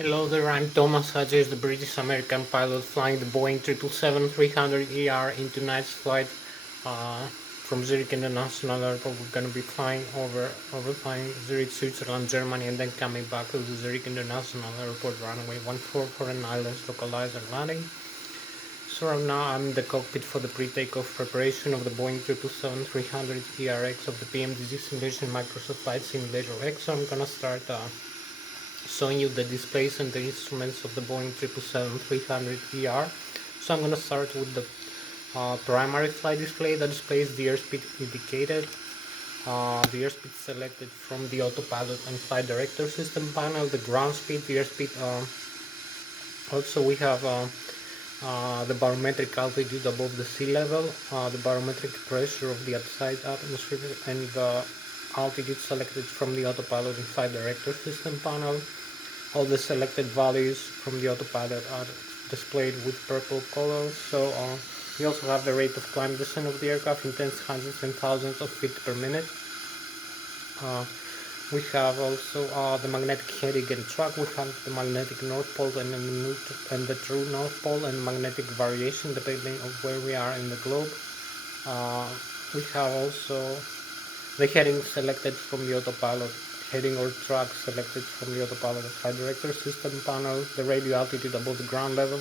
Hello there, I'm Thomas Hatsios, the British-American pilot flying the Boeing 777-300ER in tonight's flight from Zurich International Airport. We're going to be flying overflying Zurich, Switzerland, Germany, and then coming back to the Zurich International Airport runway 14 for an Lszh localizer landing. So right now I'm in the cockpit for the pre-takeoff preparation of the Boeing 777-300ERX of the PMDG simulation Microsoft Flight Simulator X. So I'm going to start showing you the displays and the instruments of the Boeing 777-300ER. So I'm going to start with the primary flight display that displays the airspeed indicated, the airspeed selected from the autopilot and flight director system panel, the ground speed, the airspeed. Also we have the barometric altitude above the sea level, the barometric pressure of the outside atmosphere, and the altitude selected from the autopilot and flight director system panel. All the selected values from the autopilot are displayed with purple colors. So we also have the rate of climb descent of the aircraft in tens, hundreds and thousands of feet per minute. We have also the magnetic heading and track. We have the magnetic north pole and the true north pole, and magnetic variation depending on where we are in the globe. We have also the heading selected from the autopilot, heading or track selected from the autopilot and flight director system panel, the radio altitude above the ground level,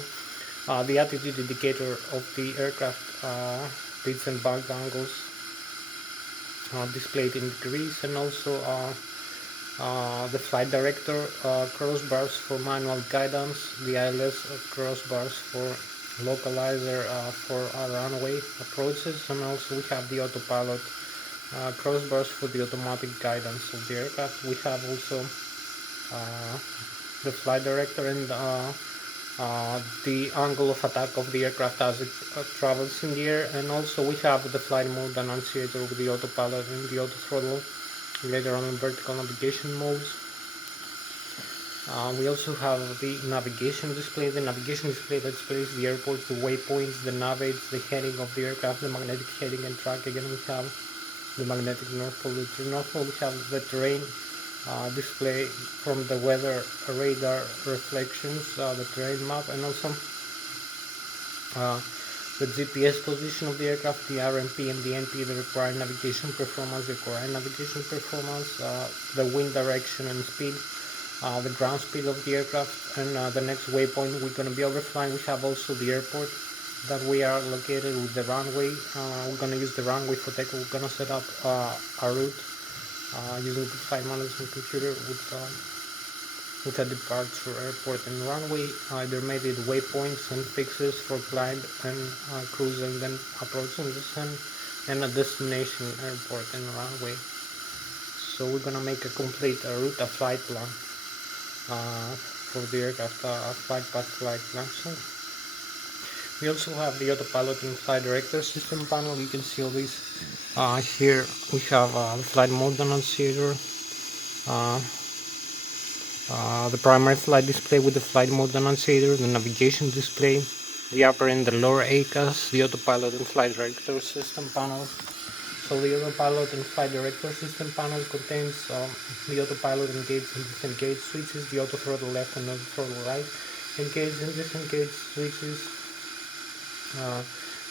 the altitude indicator of the aircraft speeds and bank angles displayed in degrees, and also the flight director crossbars for manual guidance, the Lszh crossbars for localizer for runway approaches, and also we have the autopilot crossbars for the automatic guidance of the aircraft. We have also the flight director and the angle of attack of the aircraft as it travels in the air, and also we have the flight mode annunciator with the autopilot and the auto throttle, later on in vertical navigation modes. We also have the navigation display, that displays the airports, the waypoints, the navgates, the heading of the aircraft, the magnetic heading and track. Again, we have the magnetic north pole, the true north pole. We have the terrain display from the weather radar reflections, the terrain map, and also the GPS position of the aircraft, the RMP and the NP, the required navigation performance, the wind direction and speed, the ground speed of the aircraft, and the next waypoint we're going to be overflying. We have also the airport that we are located with the runway. We're going to use the runway for takeoff. We're going to set up a route using the flight management computer with a departure, airport, and runway. They're made with waypoints and fixes for climb and cruise, and then approach and descent, and a destination airport and runway. So we're gonna make a complete route, a flight plan for the aircraft, a flight path flight plan. So we also have the autopilot and flight director system panel. You can see all these. Here we have the flight mode annunciator, the primary flight display with the flight mode annunciator, the navigation display, the upper and the lower ACAS, the autopilot and flight director system panel. So the autopilot and flight director system panel contains the autopilot engage and disengage switches, the auto throttle left and auto throttle right, engage and disengage switches.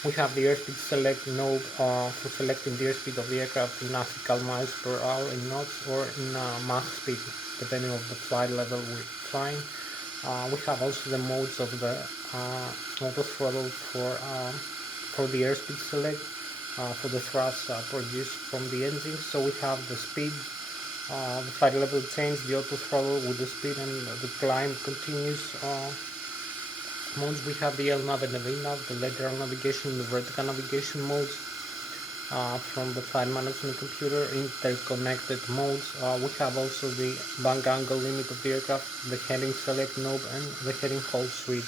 We have the airspeed select knob for selecting the airspeed of the aircraft in nautical miles per hour in knots or in Mach speed, depending on the flight level we're flying. We have also the modes of the auto throttle for the airspeed select, for the thrust produced from the engine. So we have the speed, the flight level change, the auto throttle with the speed, and the climb continues modes. We have the LNAV and the VNAV, the lateral navigation, the vertical navigation modes from the flight management computer, interconnected modes. We have also the bank angle limit of the aircraft, the heading select knob, and the heading hold switch.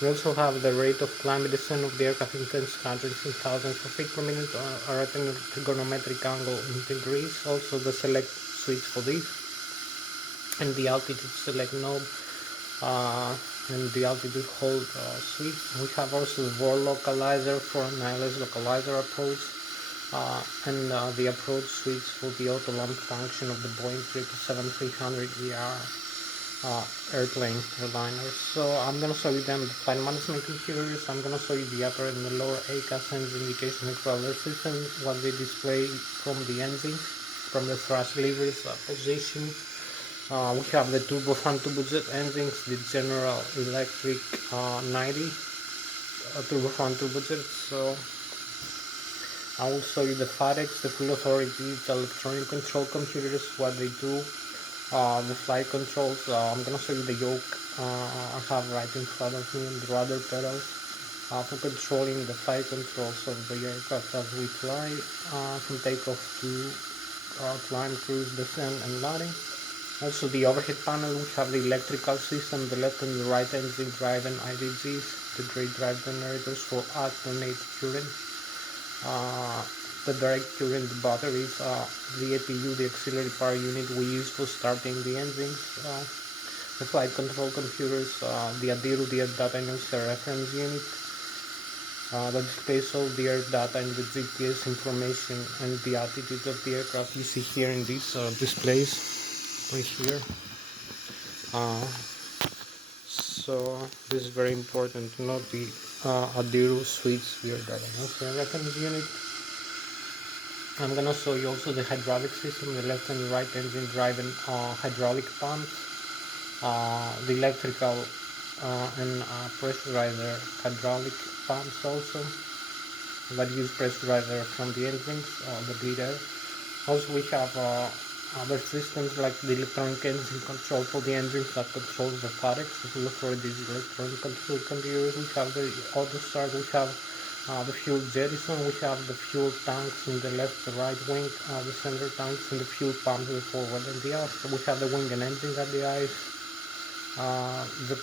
We also have the rate of climb and descent of the aircraft in tens, hundreds, and thousands of feet per minute, or at a trigonometric angle in degrees. Also the select switch for this, and the altitude select knob, and the altitude hold switch. We have also the VOR localizer for an Lszh localizer approach, and the approach switch for the auto lamp function of the Boeing 777-300ER. airliners. So I'm gonna show you them the flight management computers. I'm gonna show you the upper and the lower ACAS engine indication controller system, what they display from the engine, from the thrust levers position. We have the turbofan turbojet engines, the General Electric 90 turbofan turbojet. So I will show you the FADEX, the full authority, the electronic control computers, what they do, the flight controls. I'm gonna show you the yoke I have right in front of me, and the rudder pedals for controlling the flight controls of the aircraft as we fly from takeoff to climb, cruise, descent, and landing. Also the overhead panel, we have the electrical system, the left and the right engine drive and IDGs, the gray drive generators for alternate current, the direct current batteries, the APU, the auxiliary power unit we use for starting the engines, the flight control computers, the ADIRU, the air data inertia reference unit, that displays all the air data and the GPS information and the altitude of the aircraft. You see here in these displays right here. So this is very important to note the ADIRU switch, the air data inertia reference unit. I'm gonna show you also the hydraulic system, the left and the right engine driving hydraulic pumps, the electrical and pressurizer hydraulic pumps also that use pressurizer from the engines, the bleed air. Also we have other systems like the electronic engine control for the engines that controls the FADEX, the full authority electronic control computers. We have the auto start, we have the fuel jettison, we have the fuel tanks in the left, the right wing, the center tanks, and the fuel pumps, the forward and the aft. We have the wing and engine at the eyes, the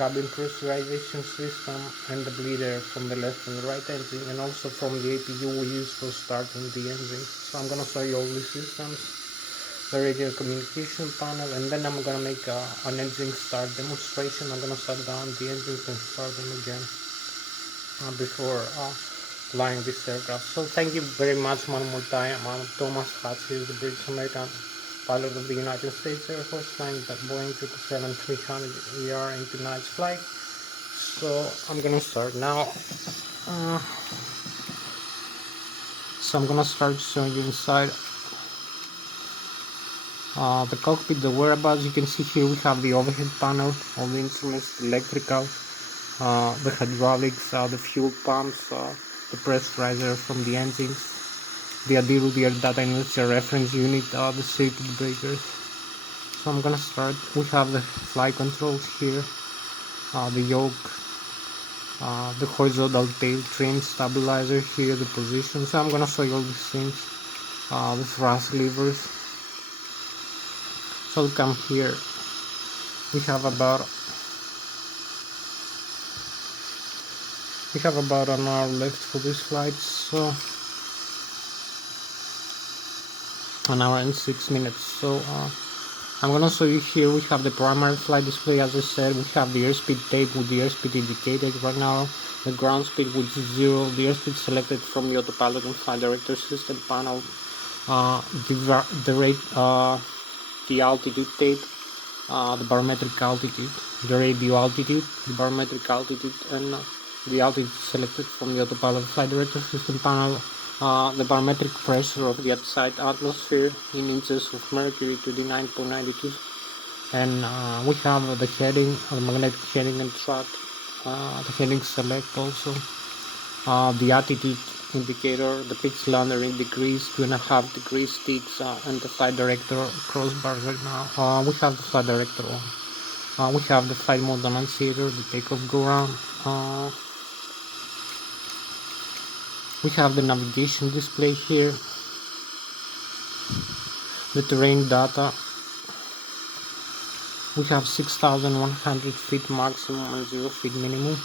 cabin pressurization system, and the bleed air from the left and the right engine, and also from the APU we use for starting the engine. So I'm gonna show you all these systems, the radio communication panel, and then I'm gonna make an engine start demonstration. I'm gonna shut down the engines and start them again before flying this aircraft. So thank you very much one more time. I'm Thomas Hatsios, the British American pilot of the United States Air Force, flying the Boeing 777-300ER into tonight's flight. So I'm gonna start now. So I'm gonna start showing you inside the cockpit, the whereabouts. You can see here we have the overhead panel, all the instruments, the electrical, the hydraulics, the fuel pumps, the pressurizer from the engines, the ADIRU, the air data inertia reference unit, the circuit breakers. So I'm gonna start. We have the flight controls here, the yoke, the horizontal tail trim stabilizer here, the position. So I'm gonna show you all these things, the thrust levers. So we come here. We have about an hour left for this flight, so an hour and 6 minutes. So I'm gonna show you here. We have the primary flight display, as I said. We have the airspeed tape with the airspeed indicated right now, the ground speed which is 0, the airspeed selected from the autopilot and flight director system panel, the rate, the altitude tape, the barometric altitude, the radio altitude, the barometric altitude, and the altitude selected from the autopilot flight director system panel, the barometric pressure of the outside atmosphere in inches of mercury to the 9.92, and we have the heading, the magnetic heading and track, the heading select also, the attitude indicator, the pitch lander in degrees, 2.5 degrees sticks, and the flight director crossbar right now. We have the flight director on. We have the flight mode annunciator, the takeoff go round. We have the navigation display here, the terrain data. We have 6,100 feet maximum and 0 feet minimum.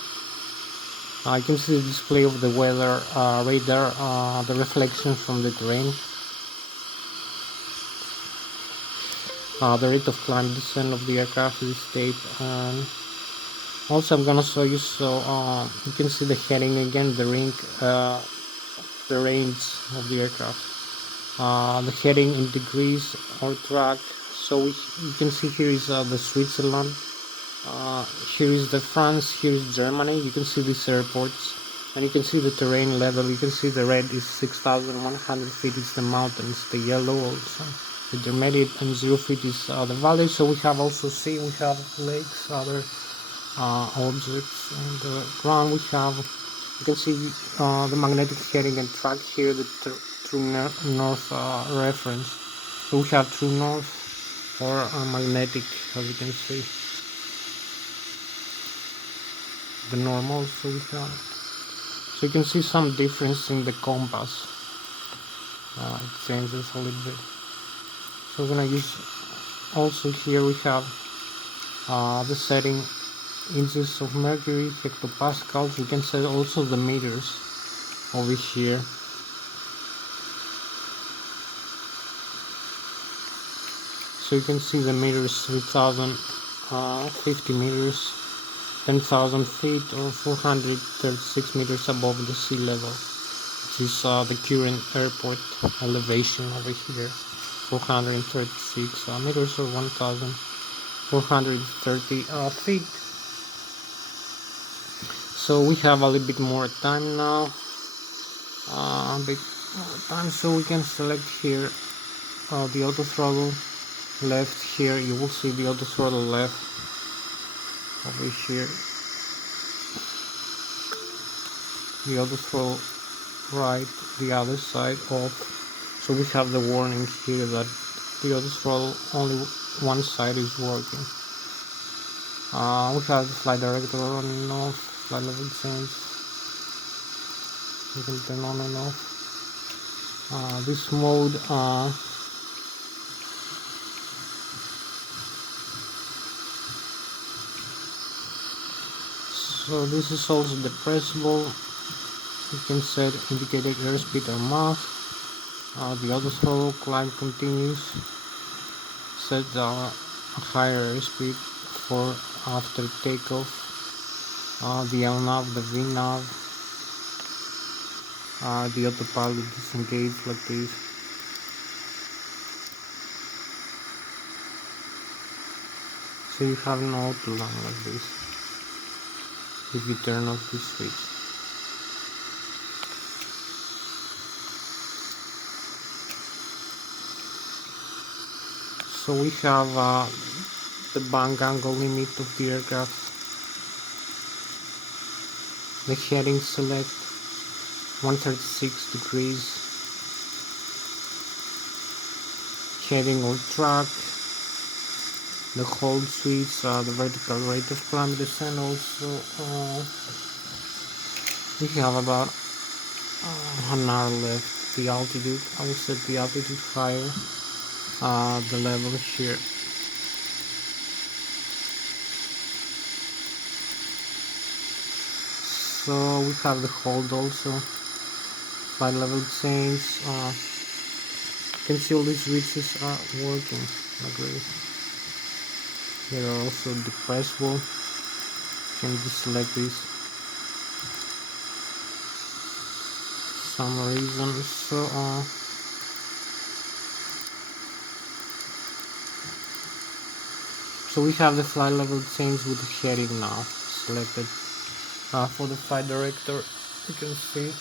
You can see the display of the weather radar, the reflection from the terrain, the rate of climb descent of the aircraft is state, and also I'm gonna show you. So you can see the heading again, the range of the aircraft, the heading in degrees or track, So you can see here is the Switzerland. Here is the France. Here is Germany. You can see these airports, and you can see the terrain level. You can see the red is 6,100 feet. It's the mountains. The yellow also. The intermediate and 0 feet is the valley. So we have also sea. We have lakes, other objects on the ground. We have. You can see the magnetic heading and track here. The true north reference. So we have true north or magnetic, as you can see. The normal, so we have. So you can see some difference in the compass. It changes a little bit. So we're gonna use. Also here we have the setting inches of mercury, hectopascals. You can set also the meters over here. So you can see the meters 3,050 meters, 10,000 feet or 436 meters above the sea level. This is the current airport elevation over here, 436 meters or 1,430 feet. So we have a little bit more time now, so we can select here the auto throttle left. Here you will see the auto throttle left over here, the auto throttle right, the other side off. So we have the warning here that the auto throttle only one side is working. We have the flight director on and off, flight level change. You can turn on and off. This mode so this is also depressible. You can set indicated airspeed or max. The auto throttle climb continues. Set a higher airspeed for after takeoff. The LNAV, the VNAV, the autopilot disengage like this. So you have no auto land like this if you turn off this switch. So we have the bank angle limit of the aircraft. The heading select 136 degrees. Heading or track. The hold switch, the vertical rate of climb descent also. We have about an hour left. The altitude, I will set the altitude higher. The level here. So we have the hold also. Flight level change. You can see all these switches are working like this. They are also depressible. You can deselect this for some reason. So we have the flight level change with the heading now selected. For the flight director, you can see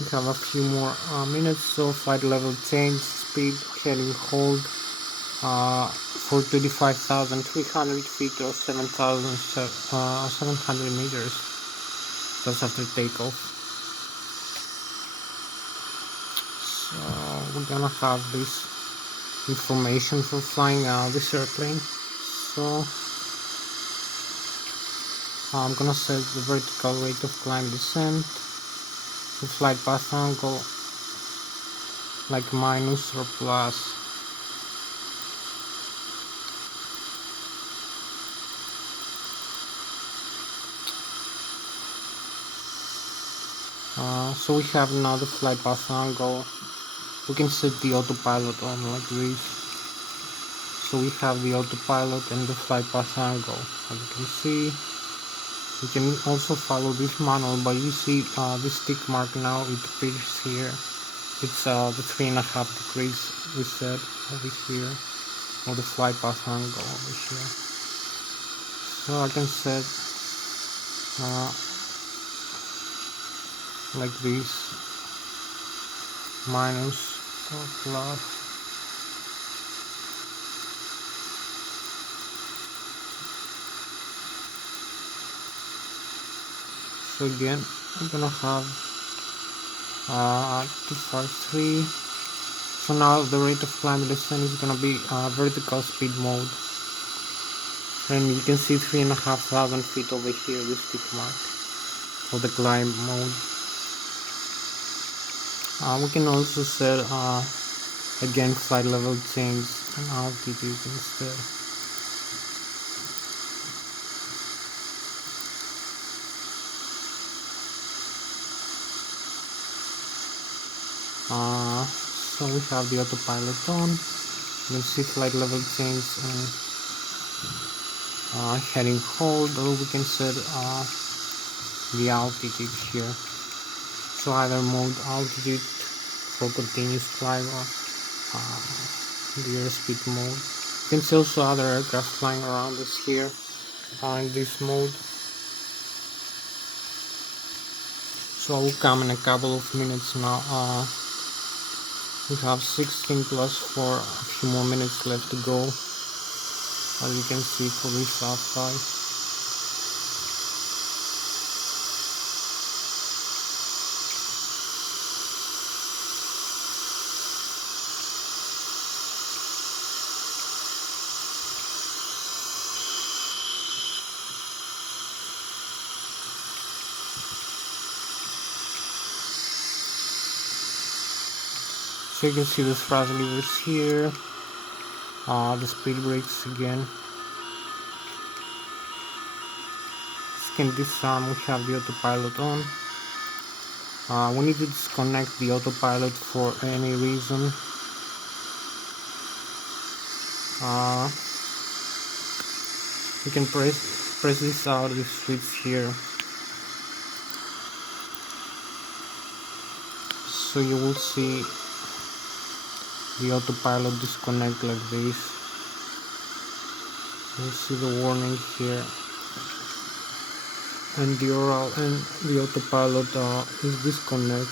we have a few more minutes. So flight level change, speed, heading, hold for 25,300 feet or 7,700 meters. That's after takeoff. So we're gonna have this information for flying this airplane. So I'm gonna set the vertical rate of climb descent, the flight path angle like minus or plus. So we have now the flight path angle. We can set the autopilot on like this. So we have the autopilot and the flight path angle. As you can see, you can also follow this manual, but you see this tick mark now, it appears here. It's the 3.5 degrees we set over here. or the flight path angle over here. So I can set like this, minus or plus. So again, we're gonna have 253. So now the rate of climb and descent is gonna be vertical speed mode, and you can see 3,500 feet over here, this tick mark for the climb mode. We can also set again flight level change and altitude instead. So we have the autopilot on. You can see flight level change and heading hold, or we can set the altitude here. So either mode altitude for continuous climb or the airspeed mode. You can see also other aircraft flying around us here in this mode. So I will come in a couple of minutes now. We have 16 plus 4, a few more minutes left to go, as you can see for this outside. So you can see the thrust levers here, the speed brakes again. As you can disarm, we have the autopilot on. We need to disconnect the autopilot for any reason. You can press this out, this switch here. So you will see the autopilot disconnect like this. You'll see the warning here, and the oral and the autopilot is disconnect.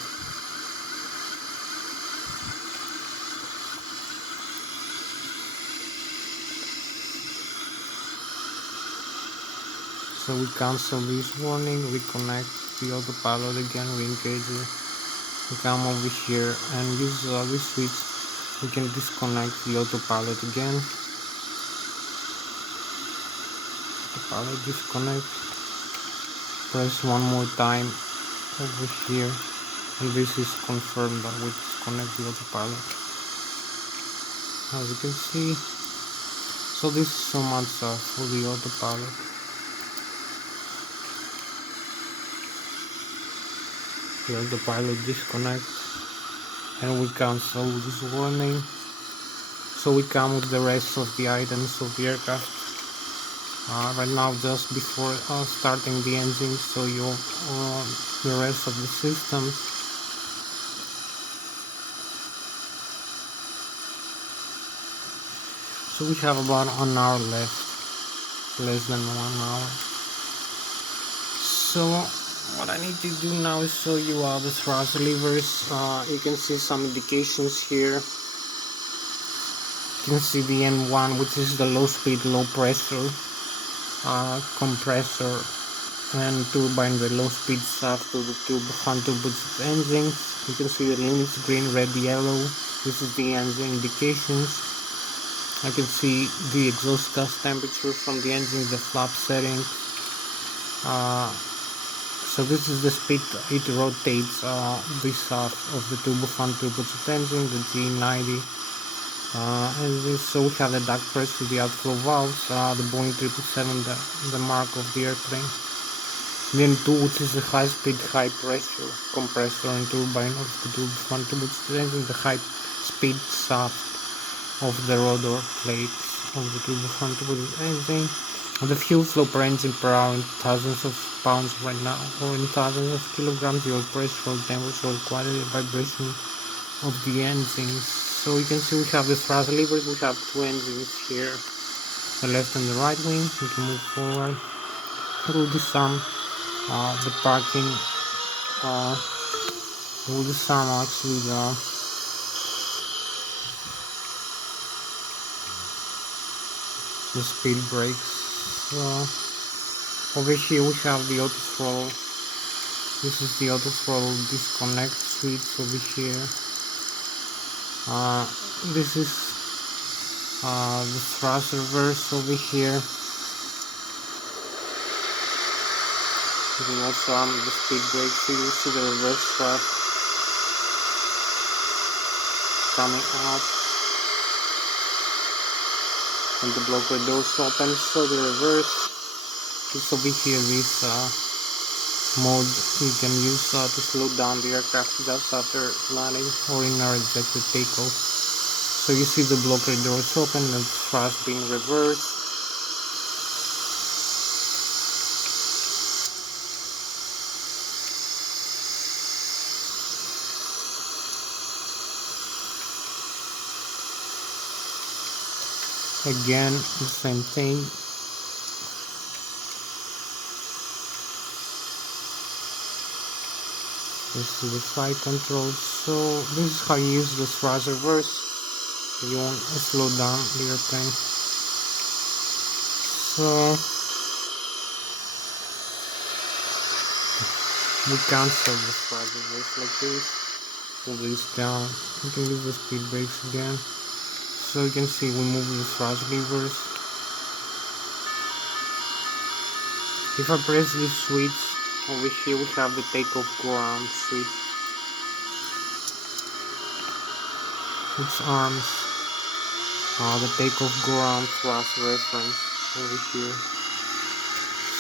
So we cancel this warning, reconnect the autopilot again, re-engage it. We come over here and use this switch. We can disconnect the autopilot again. Autopilot disconnect. Press one more time over here, and this is confirmed that we disconnect the autopilot. As you can see, so this is so much for the autopilot. The autopilot disconnect, and we cancel this warning. So we come with the rest of the items of the aircraft right now, just before starting the engine. So the rest of the systems. So we have about an hour left, less than 1 hour. So what I need to do now is show you the thrust levers. You can see some indications here. You can see the N1, which is the low speed, low pressure compressor and turbine, the low speed shaft to the fan turbocharged engines. You can see the limits green, red, yellow. This is the engine indications. I can see the exhaust gas temperature from the engine, the flap setting. So this is the speed it rotates this shaft of the turbofan turbocharged engine, the G90. So we have the duct press with the outflow valves, the Boeing 777, the mark of the airplane. Then 2, which is the high speed, high pressure compressor and turbine of the turbofan turbocharged engine, the high speed shaft of the rotor plates of the turbofan turbocharged engine. The fuel flow per engine per hour in thousands of pounds right now, or in thousands of kilograms, your pressure, temperature, quality, vibration of the engines. So you can see we have the thrust levers, we have two engines here, the left and the right wing. We can move forward. We'll disarm the parking, we'll disarm actually the speed brakes. Over here we have the auto throttle. This is the auto throttle disconnect switch over here. This is the thrust reverse over here. You can also arm the speed brake, so you see the reverse thrust coming out, and the blocker doors open. So the reverse is over here. This mode you can use to slow down the aircraft just after landing or in a rejected takeoff. So you see the blocker doors open and thrust being reversed. Again, the same thing. This is the flight control. So this is how you use the thrust reverse. You want to slow down the airplane. So we cancel the thrust reverse like this. Pull this down. You can use the speed brakes again. So you can see we move the thrust levers. If I press this switch, over here we have the takeoff go arm switch. Its arms, the takeoff go arm thrust reference over here.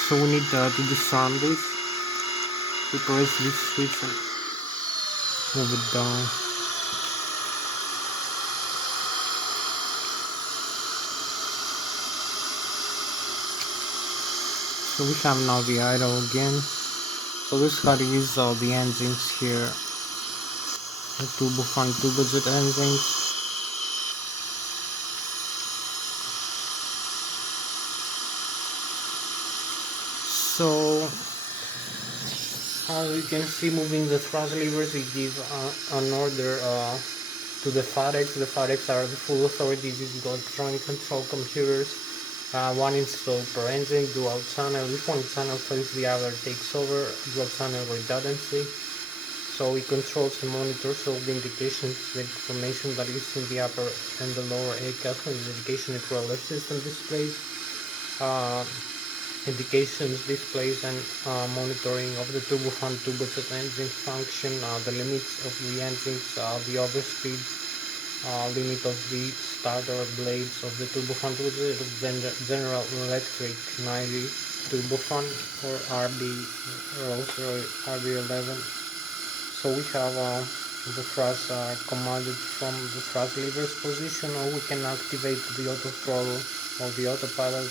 So we need to disarm this. We press this switch and move it down. So we have now the idle again. So this is how to use all the engines here. The turbofan turbojet engines. So as you can see, moving the thrust levers, we give an order to the FADEX. The FADEX are the full authority digital electronic control computers. One installed per engine, dual channel. If one channel fails, the other takes over. Dual channel redundancy. So it controls and monitors all the indications, the information that is in the upper and the lower ACAS, and the indication controller system displays, indications displays, and monitoring of the turbofan turbojet engine function, the limits of the engines, the overspeed, limit of the starter blades of the turbofan turbojet of General Electric 90 turbofan or RB11. So we have the thrust commanded from the thrust levers position, or we can activate the auto throttle or the autopilot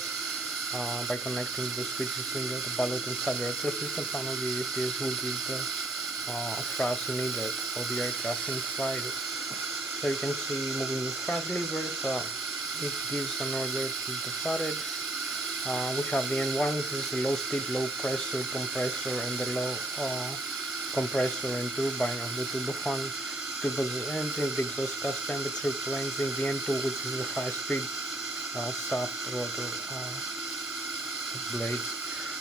by connecting the switches in the autopilot inside the retro system panel. The UPS will give the thrust needed for the aircraft in flight. So you can see moving the thrust levers, it gives an order to the FADEX. We have the N1, which is the low speed, low pressure compressor, and the low compressor and turbine of the turbofan turbojet engine, the exhaust gas temperature to engine. The N2, which is the high speed soft rotor blades,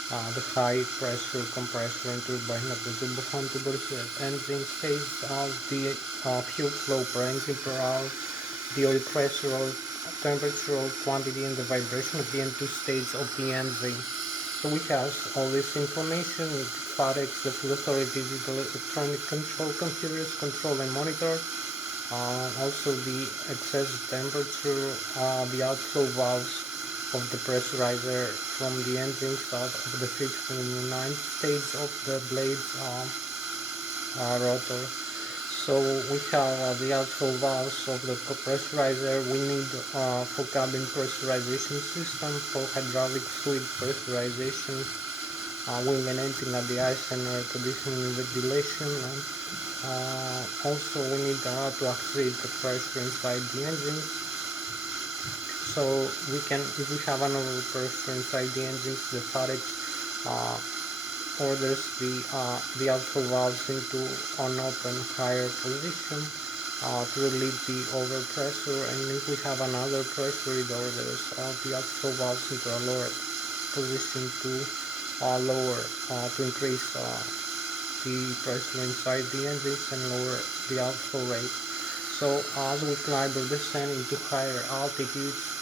the high pressure compressor and turbine of the turbofan turbojet engine, phase of the fuel flow per engine per hour, the oil pressure, oil temperature, oil quantity, and the vibration of the N2 stage of the engine. So we have all this information with FADEX, the full authority digital electronic control computers, control and monitor. Also the excess temperature, the outflow valves of the pressurizer from the engines out of the 5th and 9th stage of the blades rotor. So we have the outflow valves of the pressurizer. We need for cabin pressurization system, for hydraulic fluid pressurization, wind managing at the ice and air conditioning regulation. And also we need to activate the pressure inside the engine. So we can, if we have another pressure inside the engines, the Flught orders the outflow valves into an open higher position to relieve the overpressure, and if we have another pressure, it orders the outflow valves into a lower position to increase the pressure inside the engines and lower the outflow rate. So as we climb or descend into higher altitudes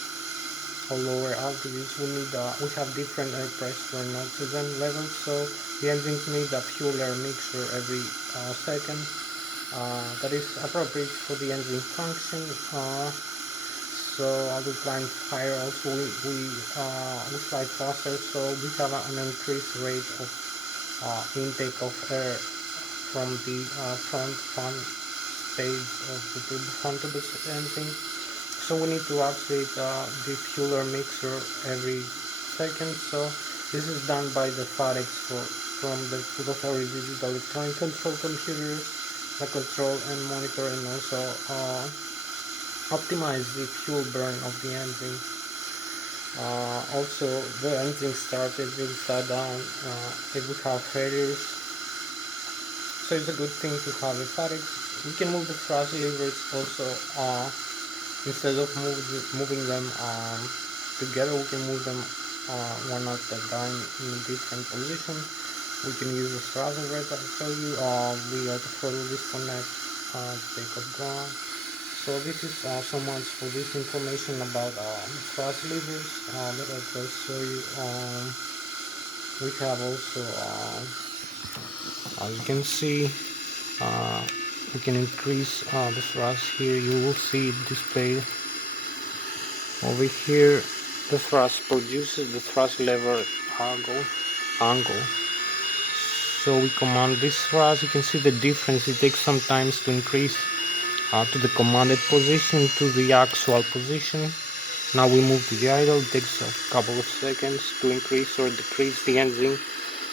or lower altitudes, we have different air pressure and oxygen levels, so the engines need a fuel air mixture every second that is appropriate for the engine function. So as we climb higher, also we fly faster, so we have an increased rate of intake of air from the front fan stage of the turbofan engine. So we need to activate the fuel air mixer every second. So this is done by the Flught from the Food Authority digital electronic control computers that control and monitor and also optimize the fuel burn of the engine. Also, the engine started will start down if we have failures. So it's a good thing to have a Flught. We can move the thrust levers also. Instead of moving them together, we can move them one at a time in a different position. We can use the thrust lever that I show you. We auto throttle disconnect, take off ground. So this is so much for this information about thrust levers. Let us just show you. We have also, as you can see, we can increase the thrust here. You will see it displayed over here. The thrust produces the thrust lever angle. So we command this thrust. You can see the difference. It takes some time to increase to the commanded position to the actual position. Now we move to the idle. It takes a couple of seconds to increase or decrease the engine,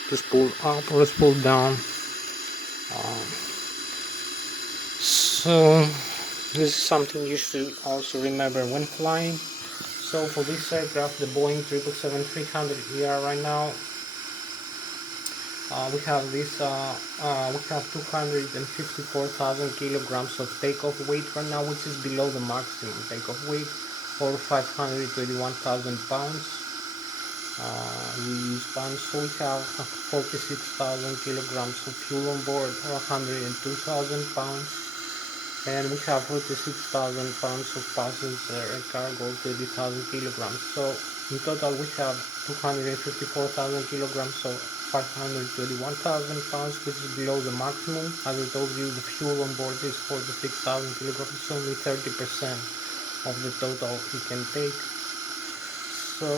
to spool up or spool down. So this is something you should also remember when flying. So for this aircraft, the Boeing 777-300ER right now, we have 254,000 kilograms of takeoff weight right now, which is below the maximum takeoff weight, or 521,000 pounds. We use pounds, so we have 46,000 kilograms of fuel on board, or 102,000 pounds. And we have 46,000 pounds of passenger and cargo, 30,000 kilograms. So in total we have 254,000 kilograms, so 521,000 pounds, which is below the maximum. As I told you, the fuel on board is 46,000 kilograms. It's only 30% of the total we can take. So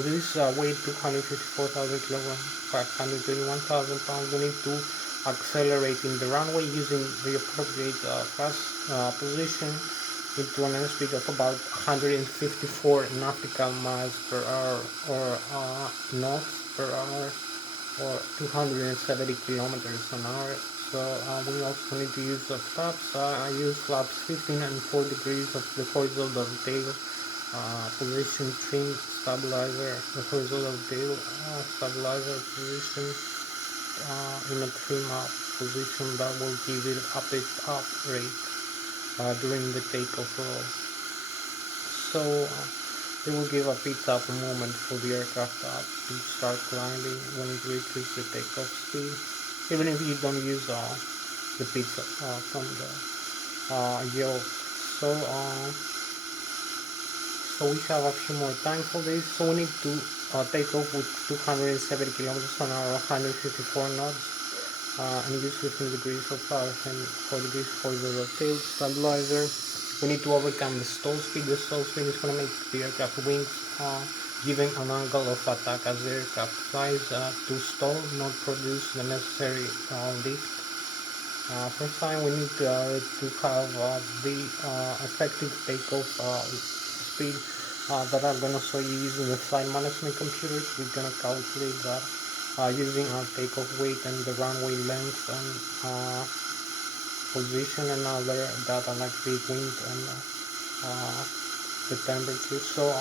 with this weight, 254,000 kilograms, 521,000 pounds, we need to accelerate in the runway using the appropriate thrust position into an airspeed of about 154 nautical miles per hour, or knots per hour, or 270 kilometers an hour. So we also need to use the flaps. I use flaps 15 and 4 degrees of the horizontal tail position, trim stabilizer, the horizontal tail stabilizer position in a trim up position that will give it a pitch up rate during the takeoff roll. So it will give a pitch up moment for the aircraft to start climbing when it reaches the takeoff speed, even if you don't use the pitch from the yaw. So we have a few more time for this. So we need to take off with 270 kilometers an hour, 154 knots, and use 15 degrees of and 4 degrees for the tail stabilizer. We need to overcome the stall speed. The stall speed is going to make the aircraft wings giving an angle of attack as the aircraft flies to stall, not produce the necessary lift. First time we need to have the effective takeoff speed that I'm going to show you using the flight management computers. We're going to calculate that using takeoff weight and the runway length and position and other data like the wind and the temperature, so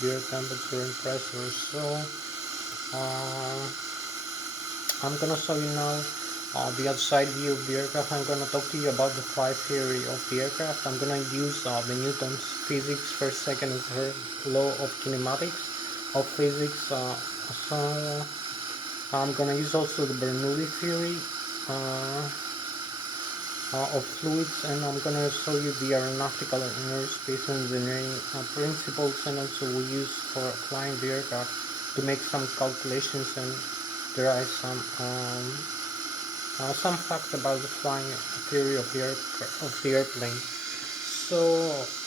the air temperature and pressure. So I'm gonna show you now the outside view of the aircraft. I'm gonna talk to you about the flight theory of the aircraft. I'm gonna use the Newton's physics, first, second, and third law of kinematics of physics. So I'm gonna use also the Bernoulli theory of fluids, and I'm gonna show you the aeronautical and aerospace engineering principles, and also we use for flying the aircraft to make some calculations and derive some facts about the flying theory of the airplane. So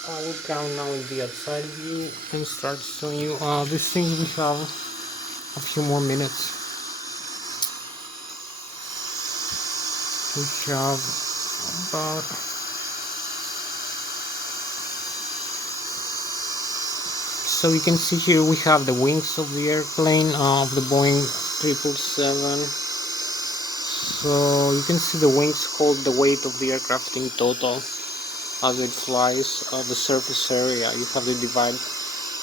I will come now in the outside view and start showing you these things. We have a few more minutes. We have about so you can see here we have the wings of the airplane of the Boeing 777. So you can see the wings hold the weight of the aircraft in total as it flies. The surface area, you have to divide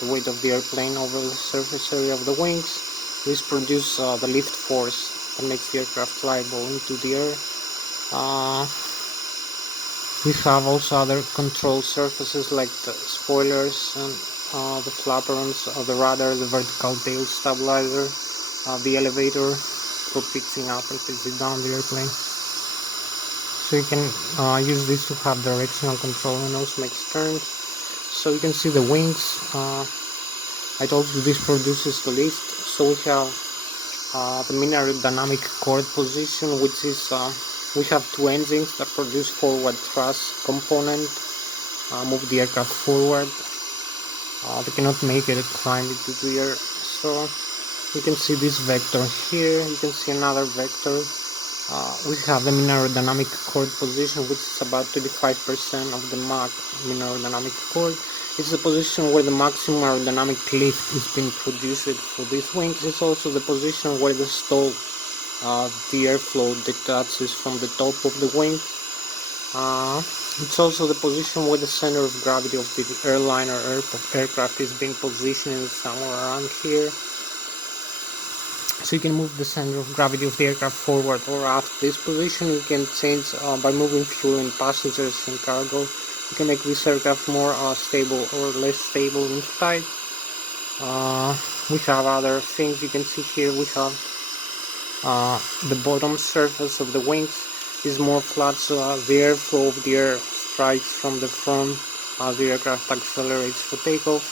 the weight of the airplane over the surface area of the wings. This produces the lift force that makes the aircraft flyable into the air. We have also other control surfaces like the spoilers and the flaperons, the rudder, the vertical tail stabilizer, the elevator for pitching up and pitching down the airplane. So you can use this to have directional control and also make turns. So you can see the wings. I told you this produces the lift. So we have the mean aerodynamic chord position, which is we have two engines that produce forward thrust component, move the aircraft forward. They cannot make it climb into the air. So you can see this vector here. You can see another vector. We have the mean aerodynamic chord position, which is about 25% of the Mach mean aerodynamic chord. It's the position where the maximum aerodynamic lift is being produced for these wings. It's also the position where the stall, the airflow detaches from the top of the wing. It's also the position where the center of gravity of the airline or aircraft is being positioned somewhere around here. So you can move the center of gravity of the aircraft forward or aft. This position you can change by moving fuel and passengers and cargo. You can make this aircraft more stable or less stable in flight. We have other things you can see here. We have the bottom surface of the wings is more flat, so the airflow of the air strikes from the front as the aircraft accelerates for takeoff.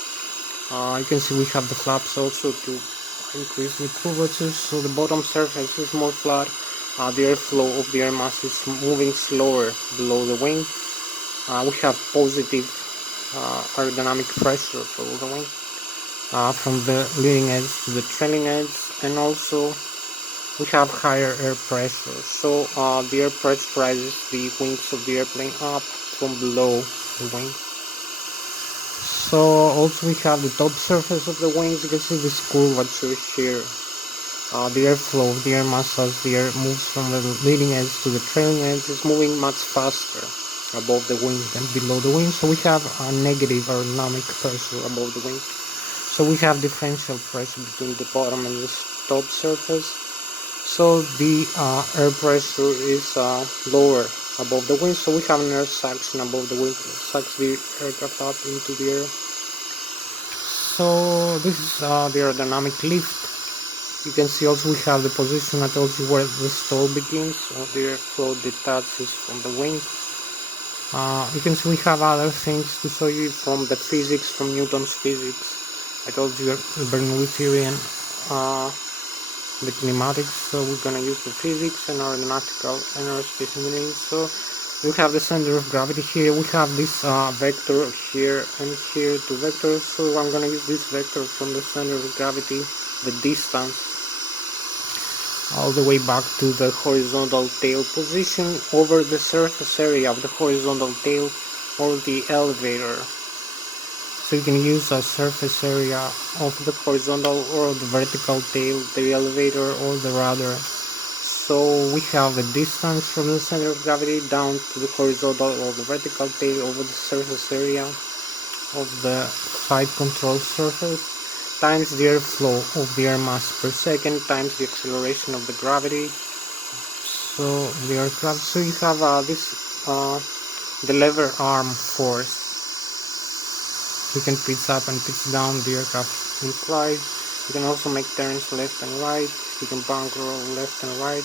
You can see we have the flaps also to increase the curvature, so the bottom surface is more flat. The airflow of the air mass is moving slower below the wing. We have positive aerodynamic pressure below the wing from the leading edge to the trailing edge, and also we have higher air pressure, so the air pressurizes the wings of the airplane up from below the wing. So also we have the top surface of the wings. You can see this curvature here. The airflow of the air mass as the air moves from the leading edge to the trailing edge is moving much faster above the wing than below the wing. So we have a negative aerodynamic pressure above the wing. So we have differential pressure between the bottom and the top surface. So the air pressure is lower above the wing, so we have an air suction above the wing, sucks the aircraft up into the air. So this is the aerodynamic lift. You can see also we have the position I told you where the stall begins, so the airflow detaches from the wing. You can see we have other things to show you from the physics, from Newton's physics. I told you the Bernoulli theory and the kinematics, so we're gonna use the physics and aeronautical and aerospace engineering. So we have the center of gravity here. We have this vector here and here, two vectors. So I'm gonna use this vector from the center of gravity, the distance, all the way back to the horizontal tail position over the surface area of the horizontal tail or the elevator. So you can use a surface area of the horizontal or the vertical tail, the elevator or the rudder. So we have the distance from the center of gravity down to the horizontal or the vertical tail over the surface area of the flight control surface times the airflow of the air mass per second times the acceleration of the gravity, so the aircraft. So you have the lever arm force. You can pitch up and pitch down the aircraft in flight. You can also make turns left and right. You can bank roll left and right.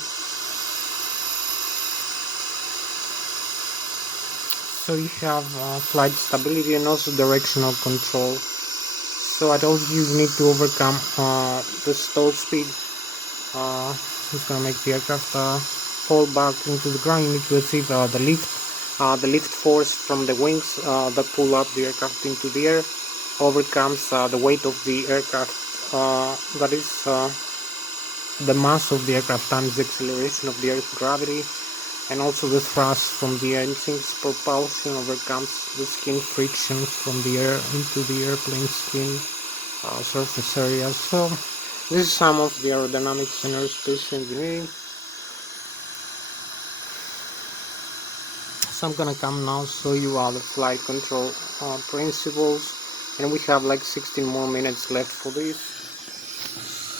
So you have flight stability and also directional control. So at all you need to overcome the stall speed. It's gonna make the aircraft fall back into the ground. You need to achieve the lift force from the wings that pull up the aircraft into the air overcomes the weight of the aircraft, that is the mass of the aircraft times the acceleration of the Earth's gravity, and also the thrust from the engine's propulsion overcomes the skin friction from the air into the airplane skin surface area. So this is some of the aerodynamics and aerospace engineering. So I'm gonna come now show you the flight control principles, and we have like 16 more minutes left for this.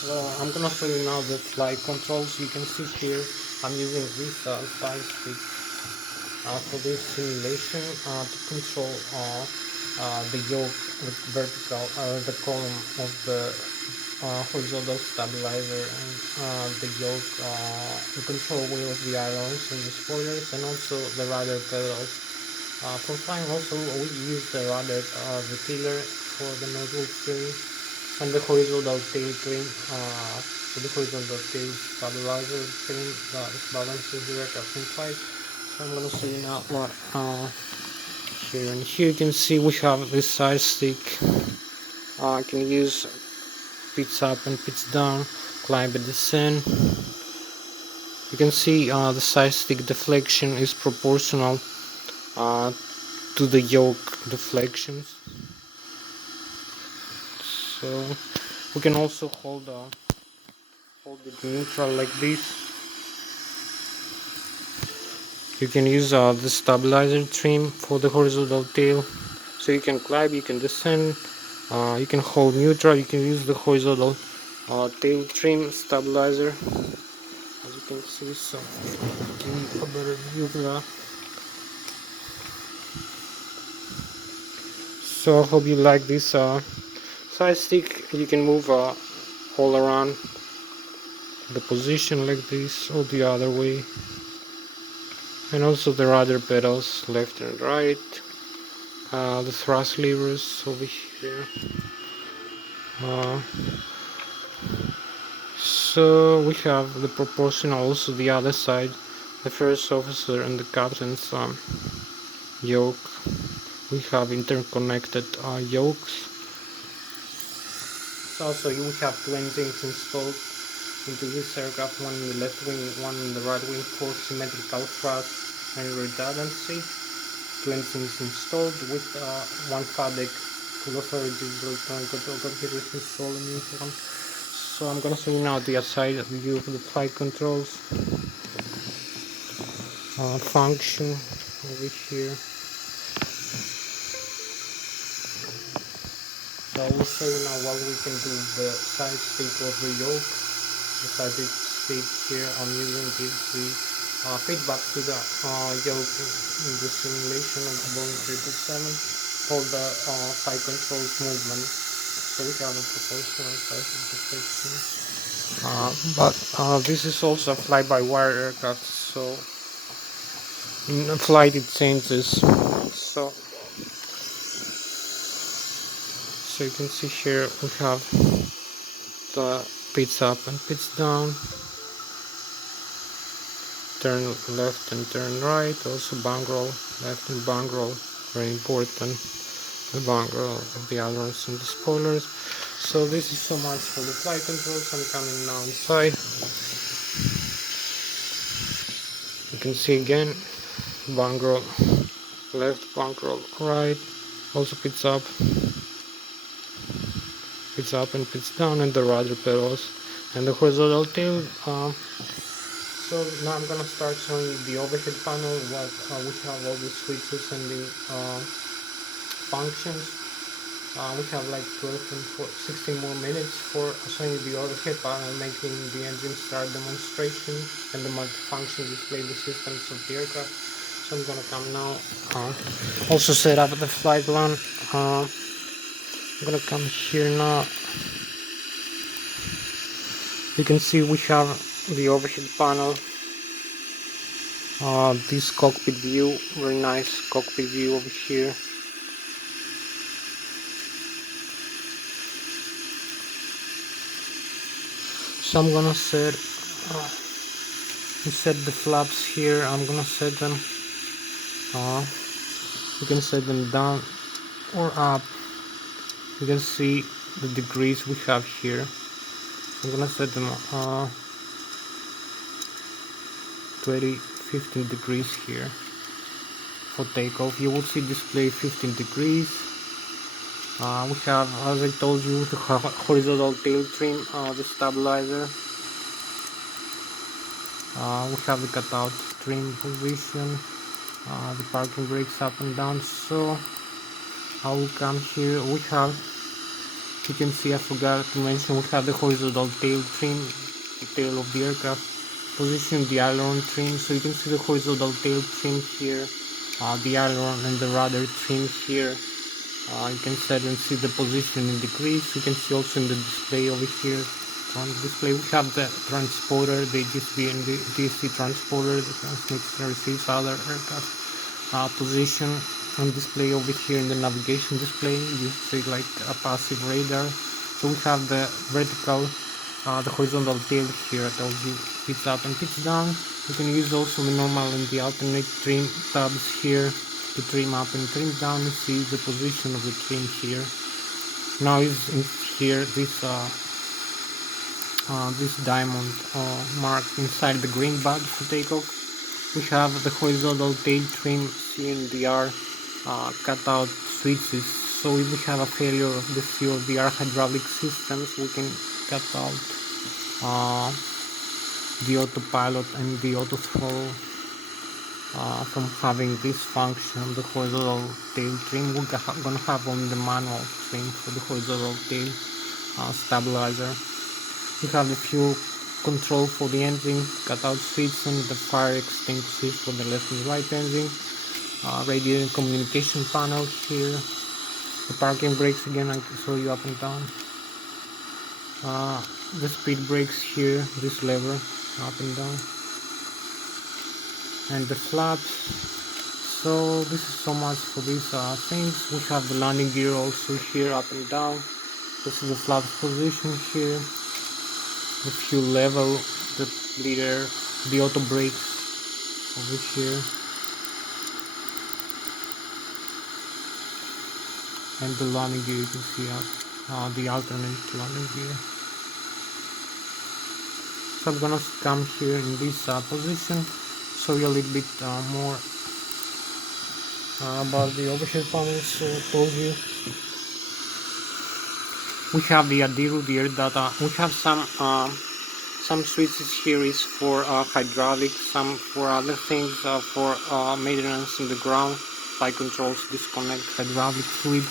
So I'm gonna show you now the flight controls. You can see here I'm using this side stick for this simulation to control the yoke, the vertical, the column of the horizontal stabilizer, and the yoke, the control wheel of the ailerons and the spoilers, and also the rudder pedals. For flying also we use the rudder, the tiller for the nozzle trim, and the horizontal tail trim, so the horizontal tail stabilizer trim that balances the aircraft in flight. So I'm gonna show you now what here, and here you can see we have this side stick. I can use pitch up and pitch down, climb and descend. You can see the side stick deflection is proportional to the yoke deflections. So we can also hold it neutral like this. You can use the stabilizer trim for the horizontal tail. So you can climb, you can descend, you can hold neutral, you can use the horizontal tail trim stabilizer, as you can see. So give you a better view of that. So I hope you like this side stick. You can move all around the position like this or the other way, and also the rudder pedals left and right, the thrust levers over here. So we have the proportional, also the other side, the first officer and the captain's yoke. We have interconnected yokes. So also we have two engines installed into this aircraft, one in the left wing, one in the right wing, for symmetrical thrust and redundancy. Two engines installed with one FADEC full authorities electronic control computers installed in each one. So I'm gonna show you now the outside view of the flight controls function over here. So I will show you now what we can do with the side stick of the yoke. The side stick here I'm using gives the feedback to the yoke in the simulation of the Boeing 777 for the flight controls movement. So we have a proportional size of deflection. But this is also a fly-by-wire aircraft, so in flight it changes. So you can see here we have the pitch up and pitch down, turn left and turn right, also bank roll left and bank roll, very important, the bank roll of the ailerons and the spoilers. So this is so much for the flight controls. I'm coming now inside. You can see again, bank roll left, bank roll right, also pitch up, pitch up and pitch down, and the rudder pedals and the horizontal tail. So now I'm gonna start showing you the overhead panel, which have all the switches and the functions. We have like 12 and 16 more minutes for showing you the overhead panel, making the engine start demonstration and the multifunction display the systems of the aircraft. So I'm gonna come now, also set up the flight plan. I'm gonna come here now. You can see we have the overhead panel, this cockpit view, very nice cockpit view over here. So I'm gonna set the flaps here. I'm gonna set them, you can set them down or up. You can see the degrees we have here. I'm gonna set them 15 degrees here for takeoff. You will see display 15 degrees. We have, as I told you, the horizontal tail trim, the stabilizer. We have the cutout trim position, the parking brakes up and down. So I will come here. We have, you can see, I forgot to mention, we have the horizontal tail trim, the tail of the aircraft position, the aileron trim. So you can see the horizontal tail trim here, the aileron and the rudder trim here. You can set and see the position in degrees. You can see also in the display over here. On the display we have the transponder, the GSB and the DSC transponder that transmits and receives other aircraft position. On display over here in the navigation display, you see like a passive radar. So we have the vertical, the horizontal tail here. I told you, pitch up and pitch down. You can use also the normal and the alternate trim tabs here to trim up and trim down. You see the position of the trim here. Now is here this diamond marked inside the green bag for takeoff. We have the horizontal tail trim CNDR cutout switches. So if we have a failure of the CODR hydraulic systems, we can cut out the autopilot and the auto throttle from having this function. The horizontal tail trim we're gonna have on the manual trim for the horizontal tail stabilizer. We have the fuel control for the engine, cutout switch, and the fire extinguishers for the left and right engine. Radio and communication panel here. The parking brakes again, I can show you up and down. The speed brakes here, this lever, up and down. And the flaps. So this is so much for these things. We have the landing gear also here, up and down. This is the flaps position here. The fuel level, the leader, the auto brakes over here, and the landing gear. You can see the alternate landing gear. So I'm gonna come here in this position, show you a little bit more about the overhead panels. So I told you we have the ADIRU, the air data. We have some switches here is for hydraulics, some for other things, for maintenance in the ground, flight controls, disconnect hydraulic fluid,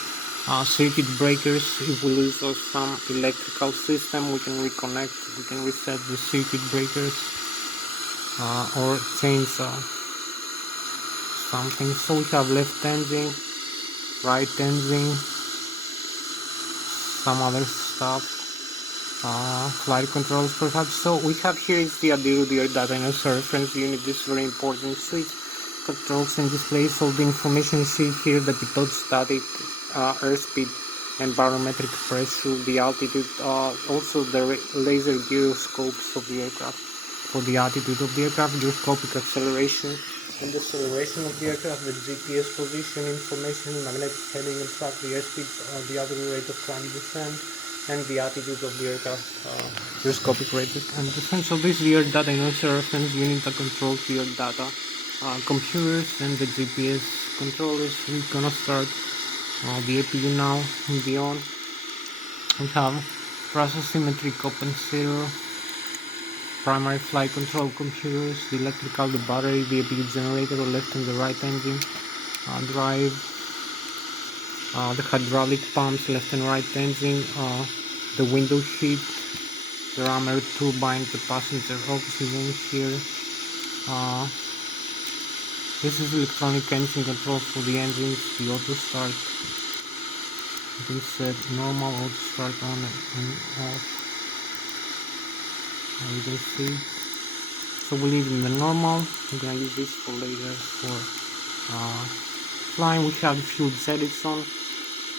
circuit breakers. If we lose some electrical system, we can reconnect, we can reset the circuit breakers, or change something. So we have left engine, right engine, some other stuff, flight controls perhaps. So we have here is the ADIRU, the air data and reference unit. This very important switch controls and displays all the information. You see here the pitot static, airspeed and barometric pressure, the altitude, also the laser gyroscopes of the aircraft for the altitude of the aircraft, gyroscopic acceleration and deceleration of the aircraft, the GPS position information, magnetic heading and track, the airspeed, the altitude rate of climb descent, and the attitude of the aircraft, gyroscopic rate and descent. So this is the air data and reference unit that controls the air data computers and the GPS controllers. We're gonna start the APU now in the on. We have process symmetry compensator, primary flight control computers, the electrical, the battery, the APU generator, the left and the right engine, drive, the hydraulic pumps, left and right engine, the window sheet, the rammer turbine, the passenger oxygen here. This is electronic engine control for the engines, the auto start. You can set normal, auto start on and off. You can see. So we leave in the normal. We're gonna use this for later for flying. We have the fuel jettison.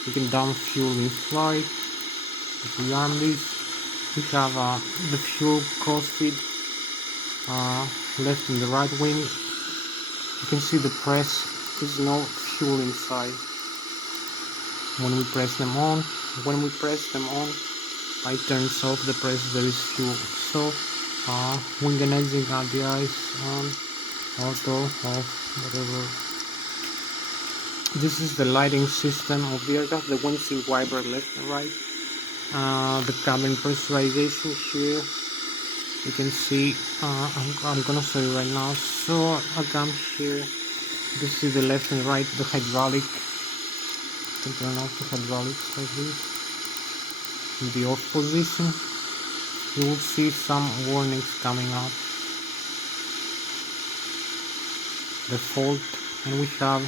You can dump fuel in flight. If we arm this, we have the fuel crossfeed left and the right wing. You can see the press. There's no fuel inside. When we press them on, it turns off the press. There is fuel. So wing and engine got the eyes on, auto, off, whatever. This is the lighting system of the aircraft. The windshield wiper left and right. The cabin pressurization here. You can see. I'm gonna show you right now. So I come here. This is the left and right. The hydraulic. You can turn off the hydraulics like this. In the off position, you will see some warnings coming up. The fault, and we have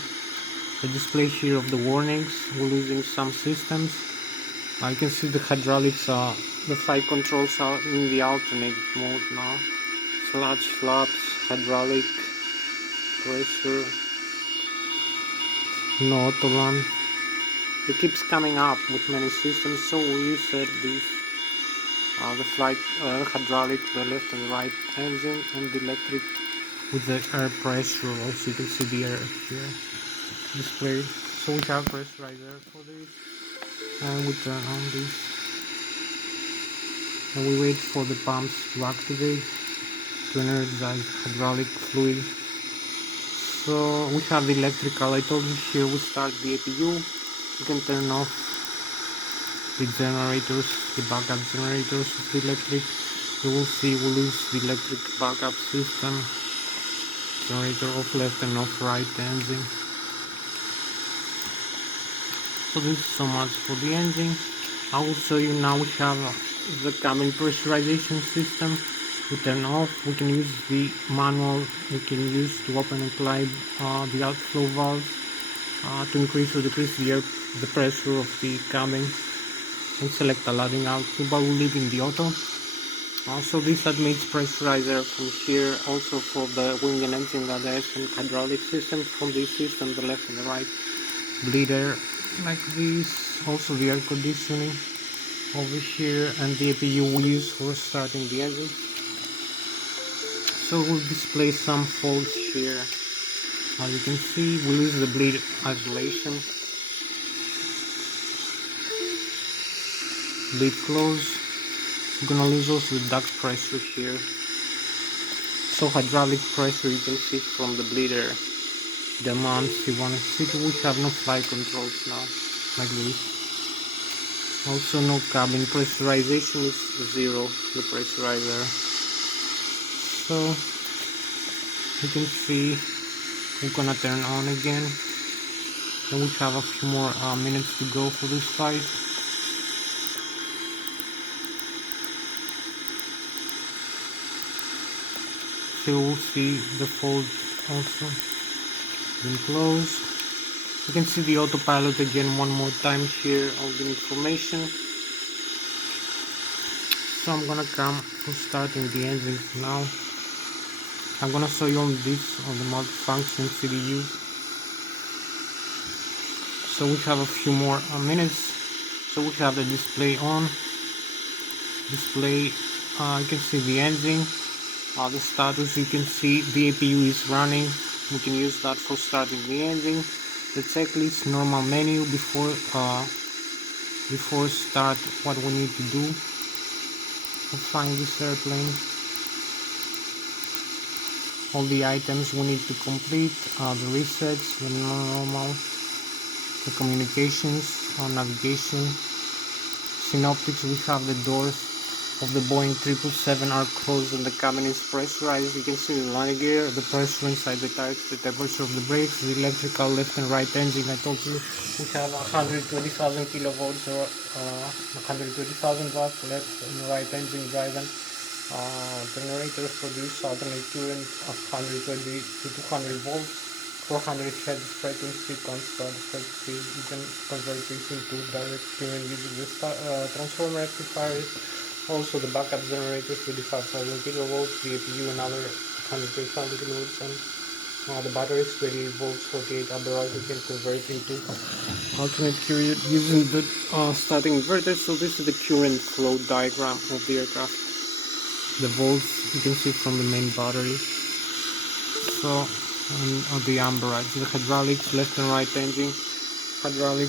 the display here of the warnings. We're losing some systems. I can see the hydraulics the flight controls are in the alternate mode now. Flaps, hydraulic, pressure, no autoland. It keeps coming up with many systems, so we set this the flight hydraulic, the left and right engine, and the electric with the air pressure. Also you can see the air here displayed. So we have pressurizer for this, and we turn on this, and we wait for the pumps to activate to energize hydraulic fluid. So we have the electrical. I told you here we start the APU. You can turn off the generators, the backup generators of the electric. You will see we lose the electric backup system. Generator off left and off right engine. So this is so much for the engine. I will show you now. We have the cabin pressurization system. We turn off. We can use the manual. We can use to open and close the outflow valves to increase or decrease the pressure of the cabin, and select a loading outflow, but we'll leave in the auto. Also this admits pressurizer from here, also for the wing and engine ladders and hydraulic system. From this system, the left and the right bleeder like this. Also the air conditioning over here, and the APU we use for starting the engine. So we'll display some faults here. As you can see, we lose the bleed isolation, bleed close. We're gonna lose also the duct pressure here. So hydraulic pressure, you can see from the bleeder the amounts you want to see. We have no flight controls now, like this. Also no cabin pressurization, is zero, the pressurizer. So you can see we're gonna turn on again, and we have a few more minutes to go for this flight. So we'll see the fold also been closed. You can see the autopilot again one more time here, all the information. So I'm gonna come for starting the engine now. I'm gonna show you on this, on the multifunction CDU. So we have a few more minutes. So we have the display on. Display, you can see the engine, the status. You can see the APU is running. We can use that for starting the engine. The checklist, normal menu before start, what we need to do for flying this airplane. All the items we need to complete, the resets, the normal, the communications, navigation, synoptics, we have the doors of the Boeing 777 are closed and the cabin is pressurized. You can see the landing gear, the pressure inside the tires, the temperature of the brakes, the electrical left and right engine. I told you we have 120,000 kilovolts or 120,000 watts left and right engine driving. Generators produce alternate current of 120 to 200 volts. 400 Hz frequency constant frequency. You can convert this into direct current using the transformer rectifiers. Also the backup generators with the 5,000 kilovolts, the APU another 100,000 kilovolts, and the batteries 20 volts, 48 amperes. You can convert into alternate current using the starting inverter. So this is the current flow diagram of the aircraft. The volts you can see from the main battery. So on the amperage, the hydraulics, left and right engine, hydraulic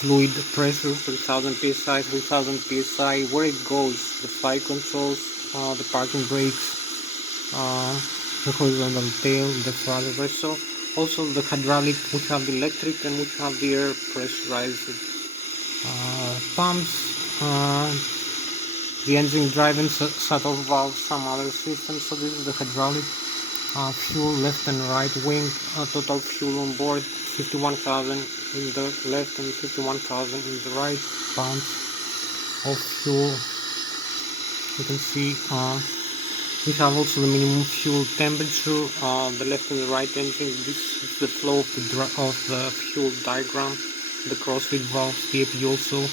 fluid pressure 3000 psi, 3000 psi, where it goes, the flight controls, the parking brakes, the horizontal tail, the throttle vessel. Also the hydraulic, we have the electric and we have the air pressurized pumps, the engine driving shuttle valve, some other systems. So this is the hydraulic, fuel left and right wing, total fuel on board 51,000 in the left and 51,000 in the right pounds of fuel. You can see we have also the minimum fuel temperature, the left and the right engine. This is the flow of the fuel diagram, the crossfeed valves. The APU also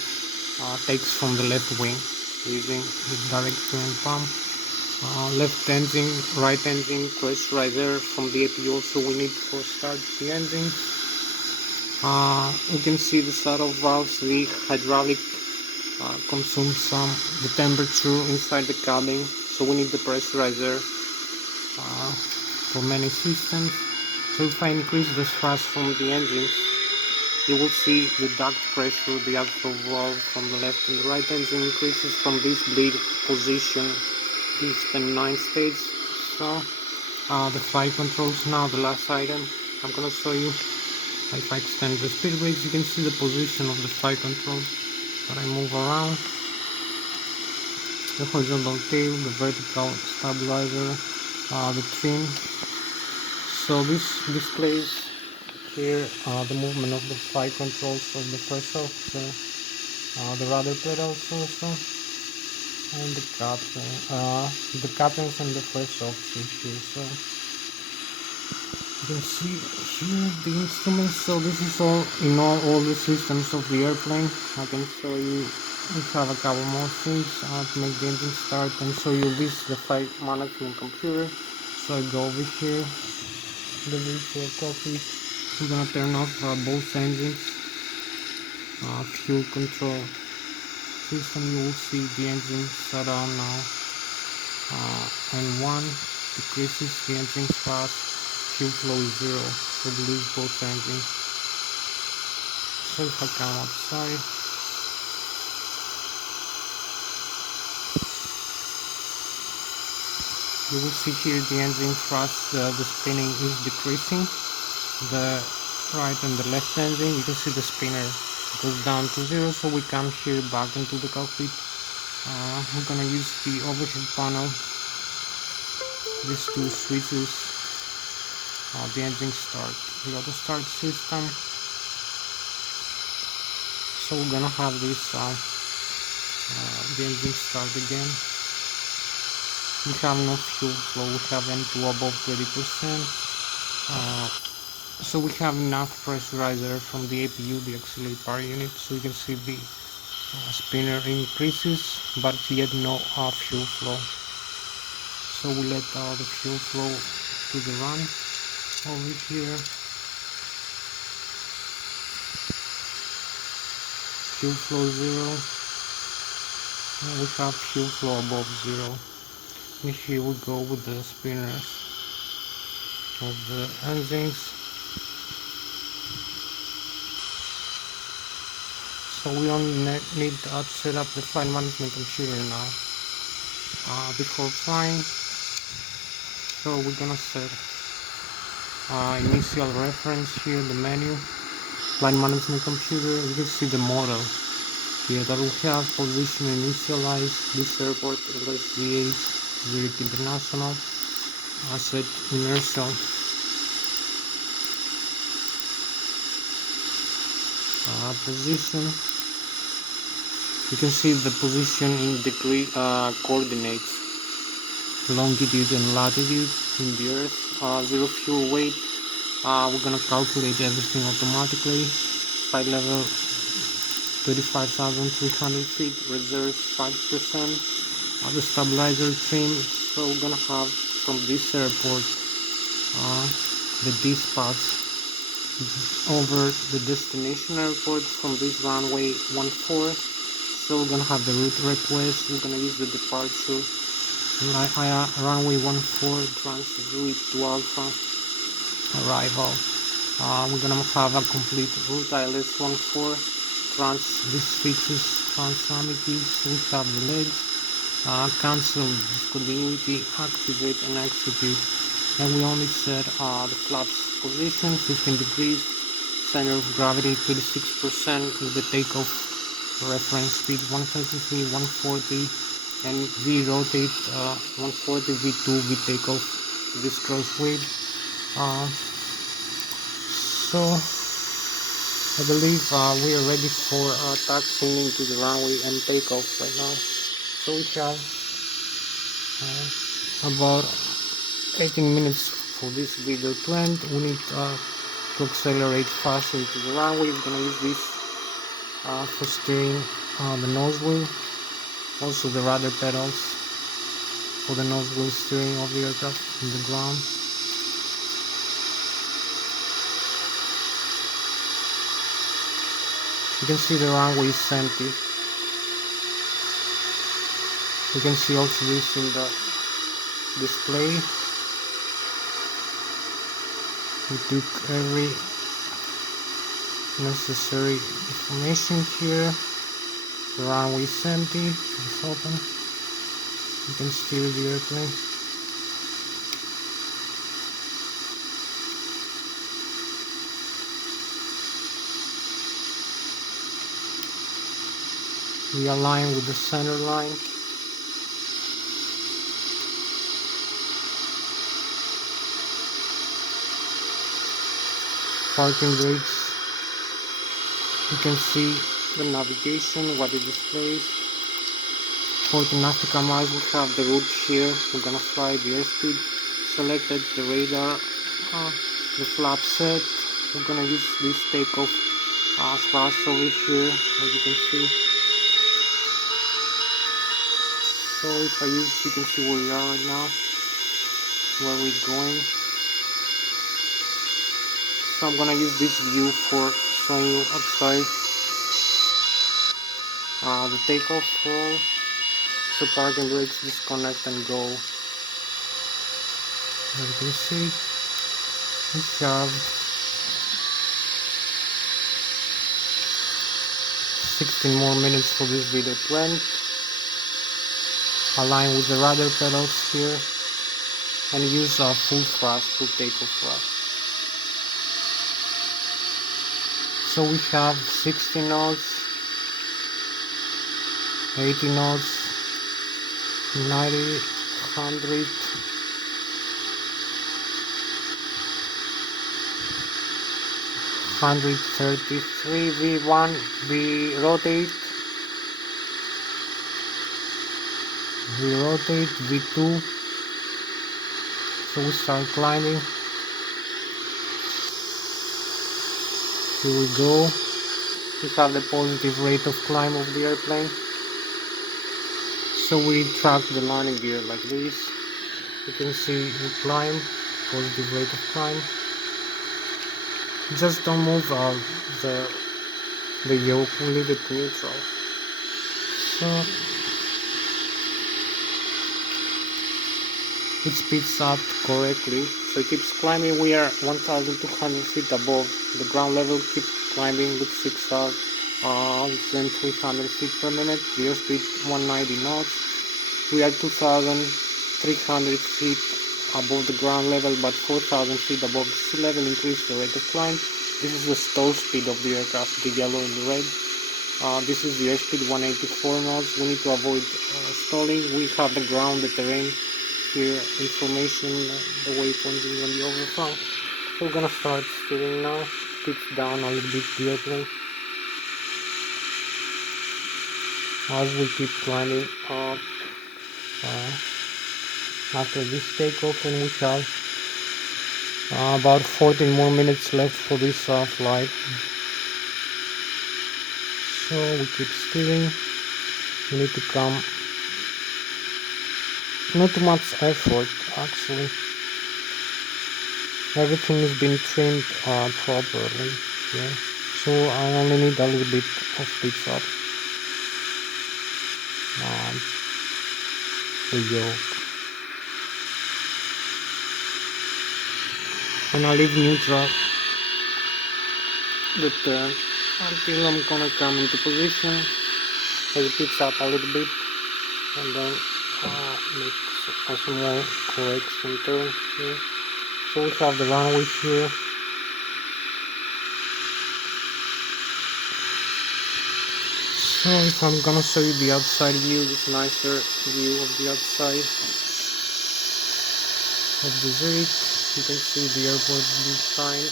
takes from the left wing using the direct current pump. Left engine, right engine, pressurizer from the APU also we need for start the engine. You can see the shuttle valves, the hydraulic consumes some the temperature inside the cabin, so we need the pressurizer for many systems. So if I increase the thrust from the engines, you will see the duct pressure, the outflow valve from the left and the right engine increases from this bleed position, this and 9 stage. So the flight controls now, the last item I'm gonna show you. If I extend the speed brakes, you can see the position of the flight controls that I move around, the horizontal tail, the vertical stabilizer, the trim. So this displays here the movement of the flight controls of the first off, the rudder pedals also, and the captains and the first officers here. So you can see here the instruments. So this is all in all the systems of the airplane. I can show you. We have a couple more things to make the engine start and show you this, the flight management computer. So I go over here, the virtual cockpit. We're gonna turn off both engines. Fuel control system. You will see the engine shut down now. And 1 decreases the engine thrust. Fuel flow is 0. So release both engines. So if I come outside, you will see here the engine thrust, the spinning is decreasing. The right and the left engine, you can see the spinner goes down to 0. So we come here back into the cockpit. We're gonna use the overhead panel, these two switches, the engine start, the auto start system. So we're gonna have this the engine start again. We have no fuel flow, we have N2 above 20%. So we have enough pressurizer from the APU, the auxiliary power unit, so you can see the spinner increases, but yet no fuel flow. So we let the fuel flow to the run over here. Fuel flow 0. And we have fuel flow above 0. And here we go with the spinners of the engines. So we only need to set up the flight management computer now before flying. So we're gonna set initial reference here, the menu. flight management computer. You can see the model here that we have: position initialized, this airport Lszh, Zurich International, asset inertial, position. You can see the position in degree coordinates, longitude and latitude in the earth. Zero fuel weight. We're gonna calculate everything automatically. Flight level 35,300 feet, reserve 5%. The stabilizer trim. So we're gonna have from this airport the dispatch over the destination airport from this runway 14. So we're gonna have the route request. We're gonna use the departure runway 14 transit to Alpha. Arrival. We're gonna have a complete route Lszh 14 these features transamities. We have the legs, cancel discontinuity, activate and execute, and we only set the flaps position 15 degrees, center of gravity 36%, with the takeoff reference speed 133, 140, and V rotate 140, V2, V takeoff, this cross weight. So I believe we are ready for taxiing into the runway and takeoff right now. So we have about 18 minutes for this video to end. We need to accelerate fast into the runway. We're gonna use this for steering the nose wheel, also the rudder pedals for the nose wheel steering of the aircraft in the ground. You can see the runway is empty. You can see also this in the display. We took every necessary information here. The runway is empty, it's open. You can steer the airplane. We align with the center line. Parking brakes. You can see the navigation, what it displays. 40 nautical miles, we have the route here. We're gonna fly the airspeed. Selected the radar, the flap set. We're gonna use this takeoff slash over here, as you can see. So if I use, you can see where we are right now, where we're going. So I'm gonna use this view for showing you outside the takeoff roll. So parking brakes, disconnect and go. As you can see, we have 16 more minutes for this video to end. Align with the rudder pedals here and use full thrust, full takeoff thrust. So we have 60 knots, 80 knots, 90, 100, 133, V1, we rotate, V2. So we start climbing. Here we go. We have the positive rate of climb of the airplane. So we track the landing gear like this. You can see we climb, positive rate of climb. Just don't move the yoke, we leave it neutral. So it speeds up correctly, so it keeps climbing. We are 1,200 feet above the ground level. Keep climbing with 6,300 feet per minute. The airspeed 190 knots. We are 2,300 feet above the ground level, but 4,000 feet above the sea level. Increase the rate of climb. This is the stall speed of the aircraft, the yellow and the red. This is the airspeed 184 knots. We need to avoid stalling. We have the ground, the terrain here, information, the waypoints, even the overflow. So we're gonna start steering now. Pitch down a little bit the airplane. As we keep climbing up after this takeoff, and we have about 14 more minutes left for this flight. So we keep steering. We need to come, not too much effort actually. Everything has been trimmed properly. Yeah. So I only need a little bit of pitch up. The yoke. And I leave neutral the turn until I'm gonna come into position. I pitch up a little bit and then make a small correction turn here. So we have the runway here. So if I'm gonna show you the outside view, this nicer view of the outside of the Zurich, you can see the airport blue sign.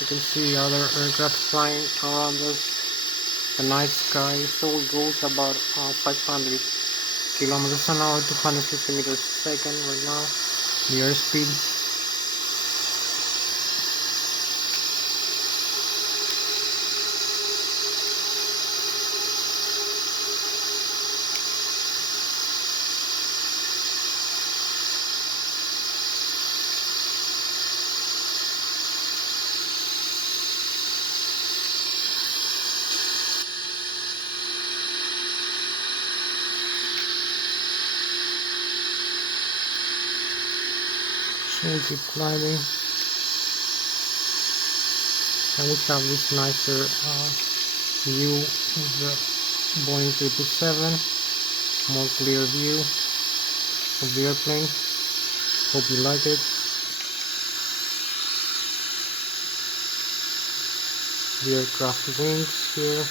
You can see other aircraft flying around us, the night sky. So it goes about 500 kilometers an hour, 250 meters per second right now, the airspeed. So we keep climbing, and we have this nicer view of the Boeing 777, more clear view of the airplane. Hope you like it. The aircraft wings here,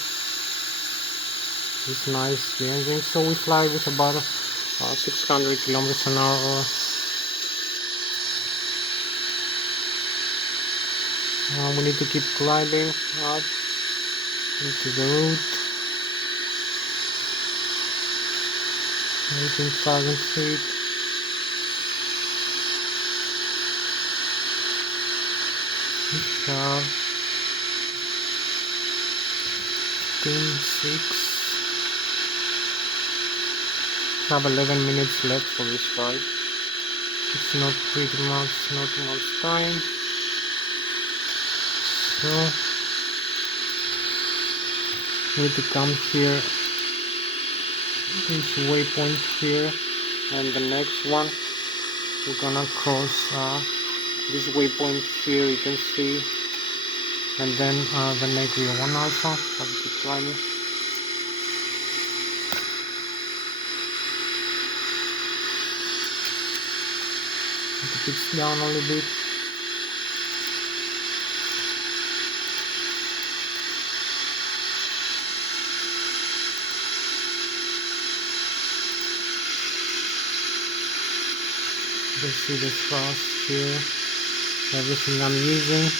it's nice, the engine. So we fly with about 600 kilometers an hour. We need to keep climbing up into the route. 18,000 feet. We have 15.6. Have 11 minutes left for this flight. It's not pretty much, not too much time. So we need to come here, this waypoint here, and the next one we're gonna cross this waypoint here, you can see, and then the negative 1 alpha. Have to keep climbing. Have to pitch down a little bit. You can see the thrust here, everything I'm using,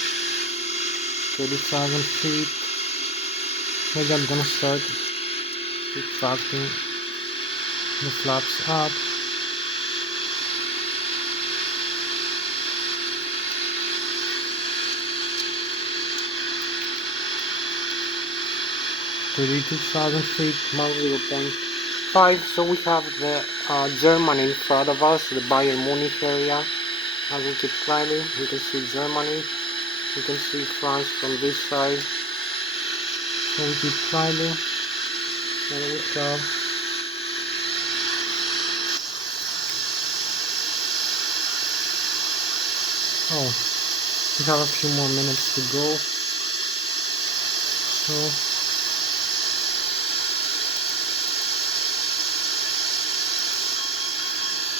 30,000 feet. Maybe I'm gonna start retracting the flaps up. (32,000 feet, Mach 0.5). So we have the Germany in front of us, the Bayern Munich area. As we keep climbing, you can see Germany, you can see France from this side. So we keep climbing, and we have we have a few more minutes to go.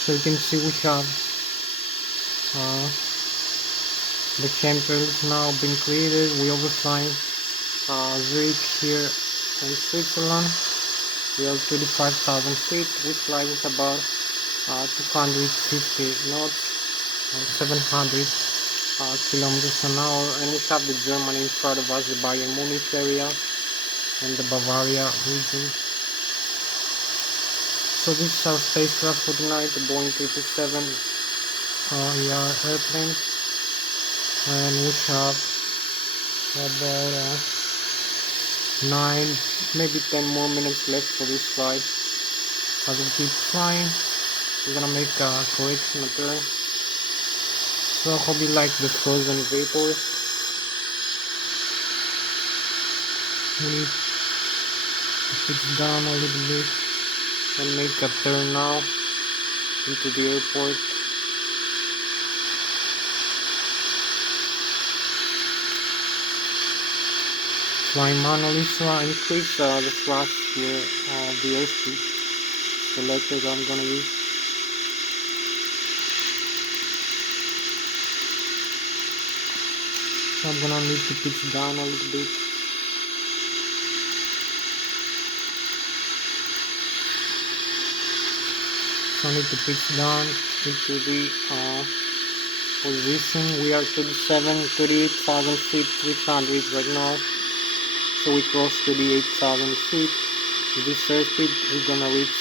So you can see we have The chemtrail is now been created. We overflying Zurich here in Switzerland. We are 35,000 feet. We fly with about 250 knots and 700 kilometers an hour. And we have the Germany in front of us, the Bayern Munich area and the Bavaria region. So this is our spacecraft for tonight, the Boeing 777 airplane. And we have about 9, maybe 10 more minutes left for this flight. As we keep flying, we're gonna make a correction turn. So I hope you like the frozen vapors. We need to pitch down a little bit and make a turn now into the airport. Flying manually, so I increase the flash here, the airspeed selected I'm gonna use. So I'm gonna need to pitch down a little bit. So I need to pitch down into the position. We are 38,000 feet, 300 right now. So we cross 38,000 feet. With this airspeed, we're gonna reach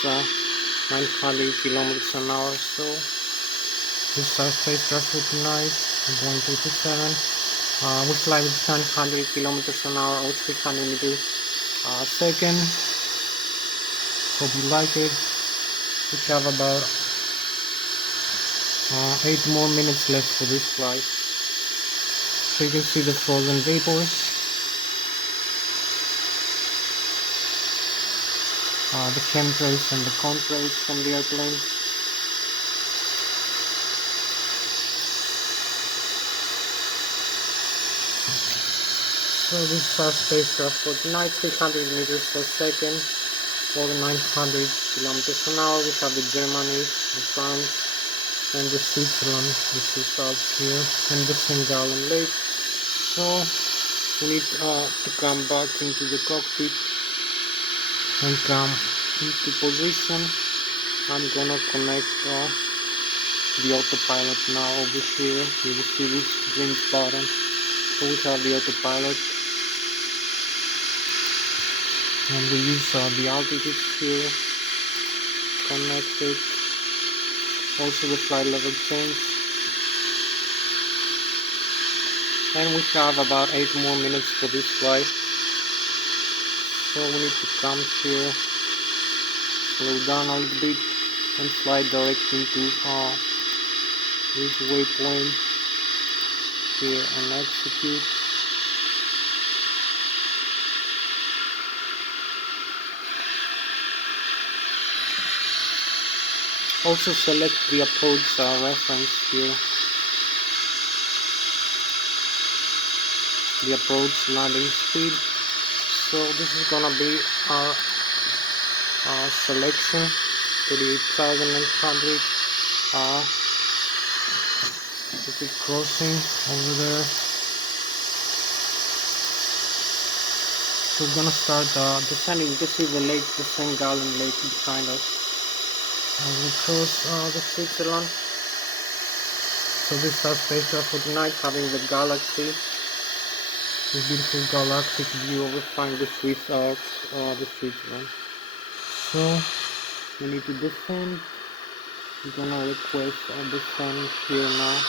900 kilometers an hour. So this is our spacecraft for tonight. Boeing 777. We fly with 900 kilometers an hour or 300 meters a second. Hope you like it. We have about 8 more minutes left for this flight. So you can see the frozen vapors. The chemtrails and the contrails from the airplane. So this is our spacecraft for tonight, 300 meters per second, over 900 kilometers an hour. We have the Germany, the France, and the Switzerland, which is out here, and the St. Gallen Lake. So we need to come back into the cockpit and come into position. I'm gonna connect the autopilot now over here. You will see this green button. So we have the autopilot, and we use the altitude here connected. Also the flight level change. And we have about 8 more minutes for this flight. So we need to come here, slow down a little bit, and fly direct into this waypoint here and execute. Also select the approach reference here, the approach landing speed. So this is gonna be our selection, 38,900. We keep crossing over there. So we're gonna start descending. You can see the lake, the St. Gallen Lake behind us. We cross the Switzerland. So this is our spacecraft for tonight, having the galaxy, this beautiful galactic view overflying the Swiss Alps, the Switzerland. So we need to descend. We're gonna request a descent here now.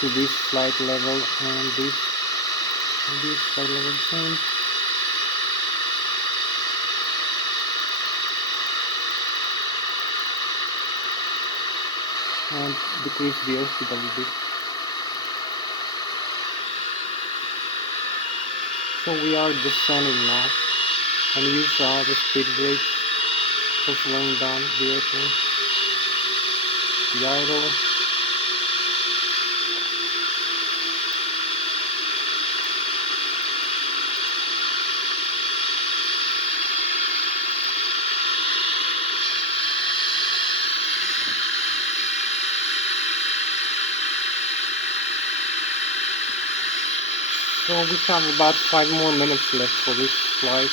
To this flight level and this flight level change. And decrease the airspeed a little bit. So we are descending now, and use the speed brake for slowing down the airplane. The idle. So we have about 5 more minutes left for this flight,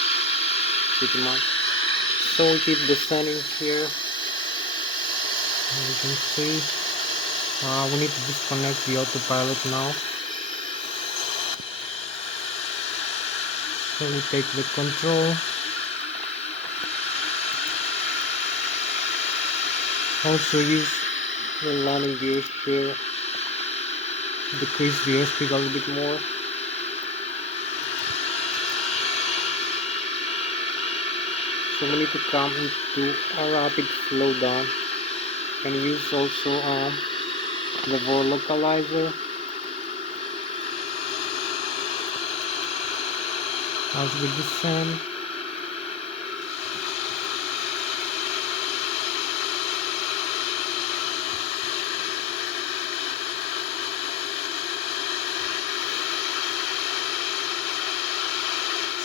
pretty much. So we keep descending here. As you can see, we need to disconnect the autopilot now. So we take the control. Also use the landing gears here, decrease the airspeed a little bit more. So we need to come into a rapid flow down and use also the VOR localizer as we descend.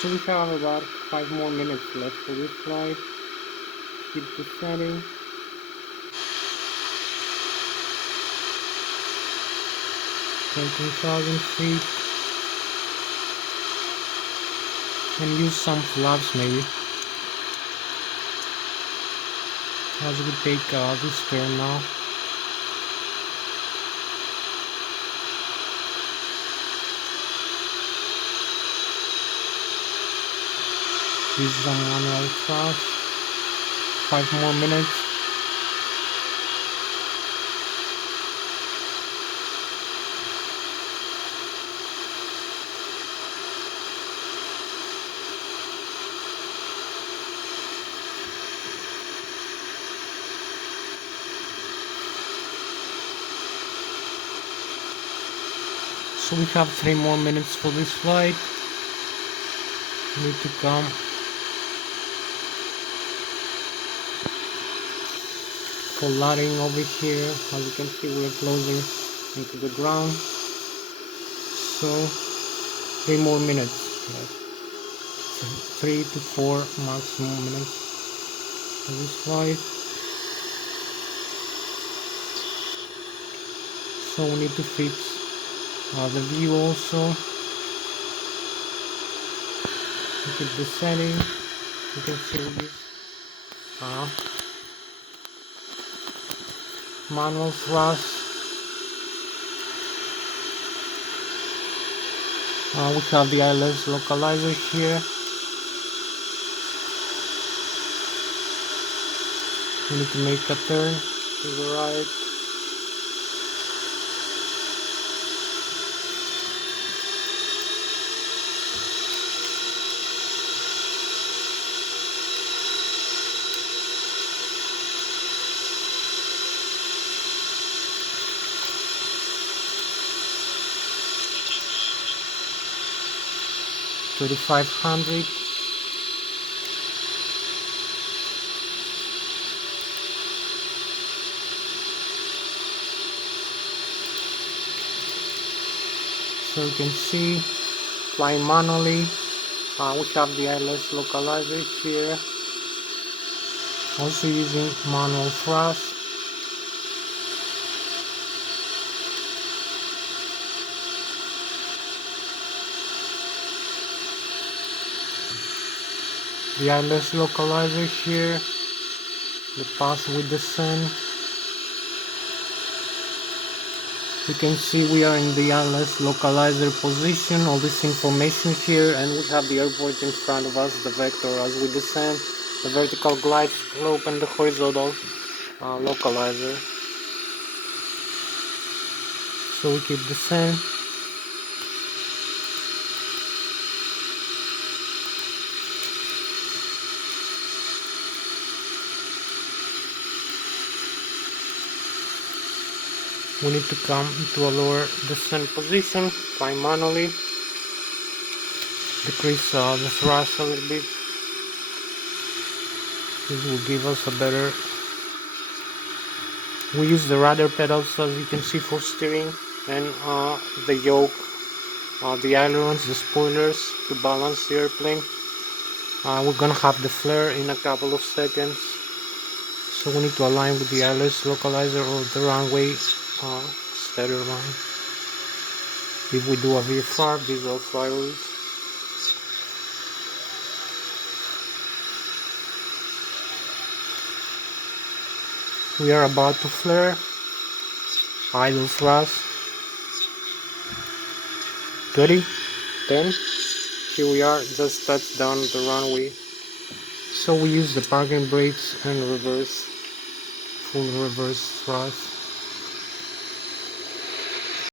So we have about 5 more minutes left for this flight. Keep descending. Taking 1,000 feet. And use some flaps maybe. As we take this turn now. Use some manual thrust. 5 more minutes. So we have 3 more minutes for this flight. We need to come for landing over here. As you can see, we are closing into the ground. So 3 more minutes left. 3 to 4 maximum minutes for this flight. So we need to fix the view also. We keep descending. You can see this manual thrust. We have the Lszh localizer here. We need to make a turn to the right. To 500. So you can see, flying manually. We have the Lszh localizer here. Also using manual thrust. The Lszh localizer here. The path with the sun. You can see we are in the Lszh localizer position, all this information here, and we have the airport in front of us, the vector as we descend, the vertical glide slope and the horizontal localizer. So we keep descend. We need to come to a lower descent position, fly manually, decrease the thrust a little bit. This will give us a better. We use the rudder pedals, as you can see, for steering, and the yoke, the ailerons, the spoilers to balance the airplane. We're gonna have the flare in a couple of seconds, so we need to align with the Lszh localizer or the runway steady line. If we do a VFR, visual fly route, we are about to flare, idle thrust, 20, 10, here we are, just touched down the runway. So we use the parking brakes and reverse, full reverse thrust.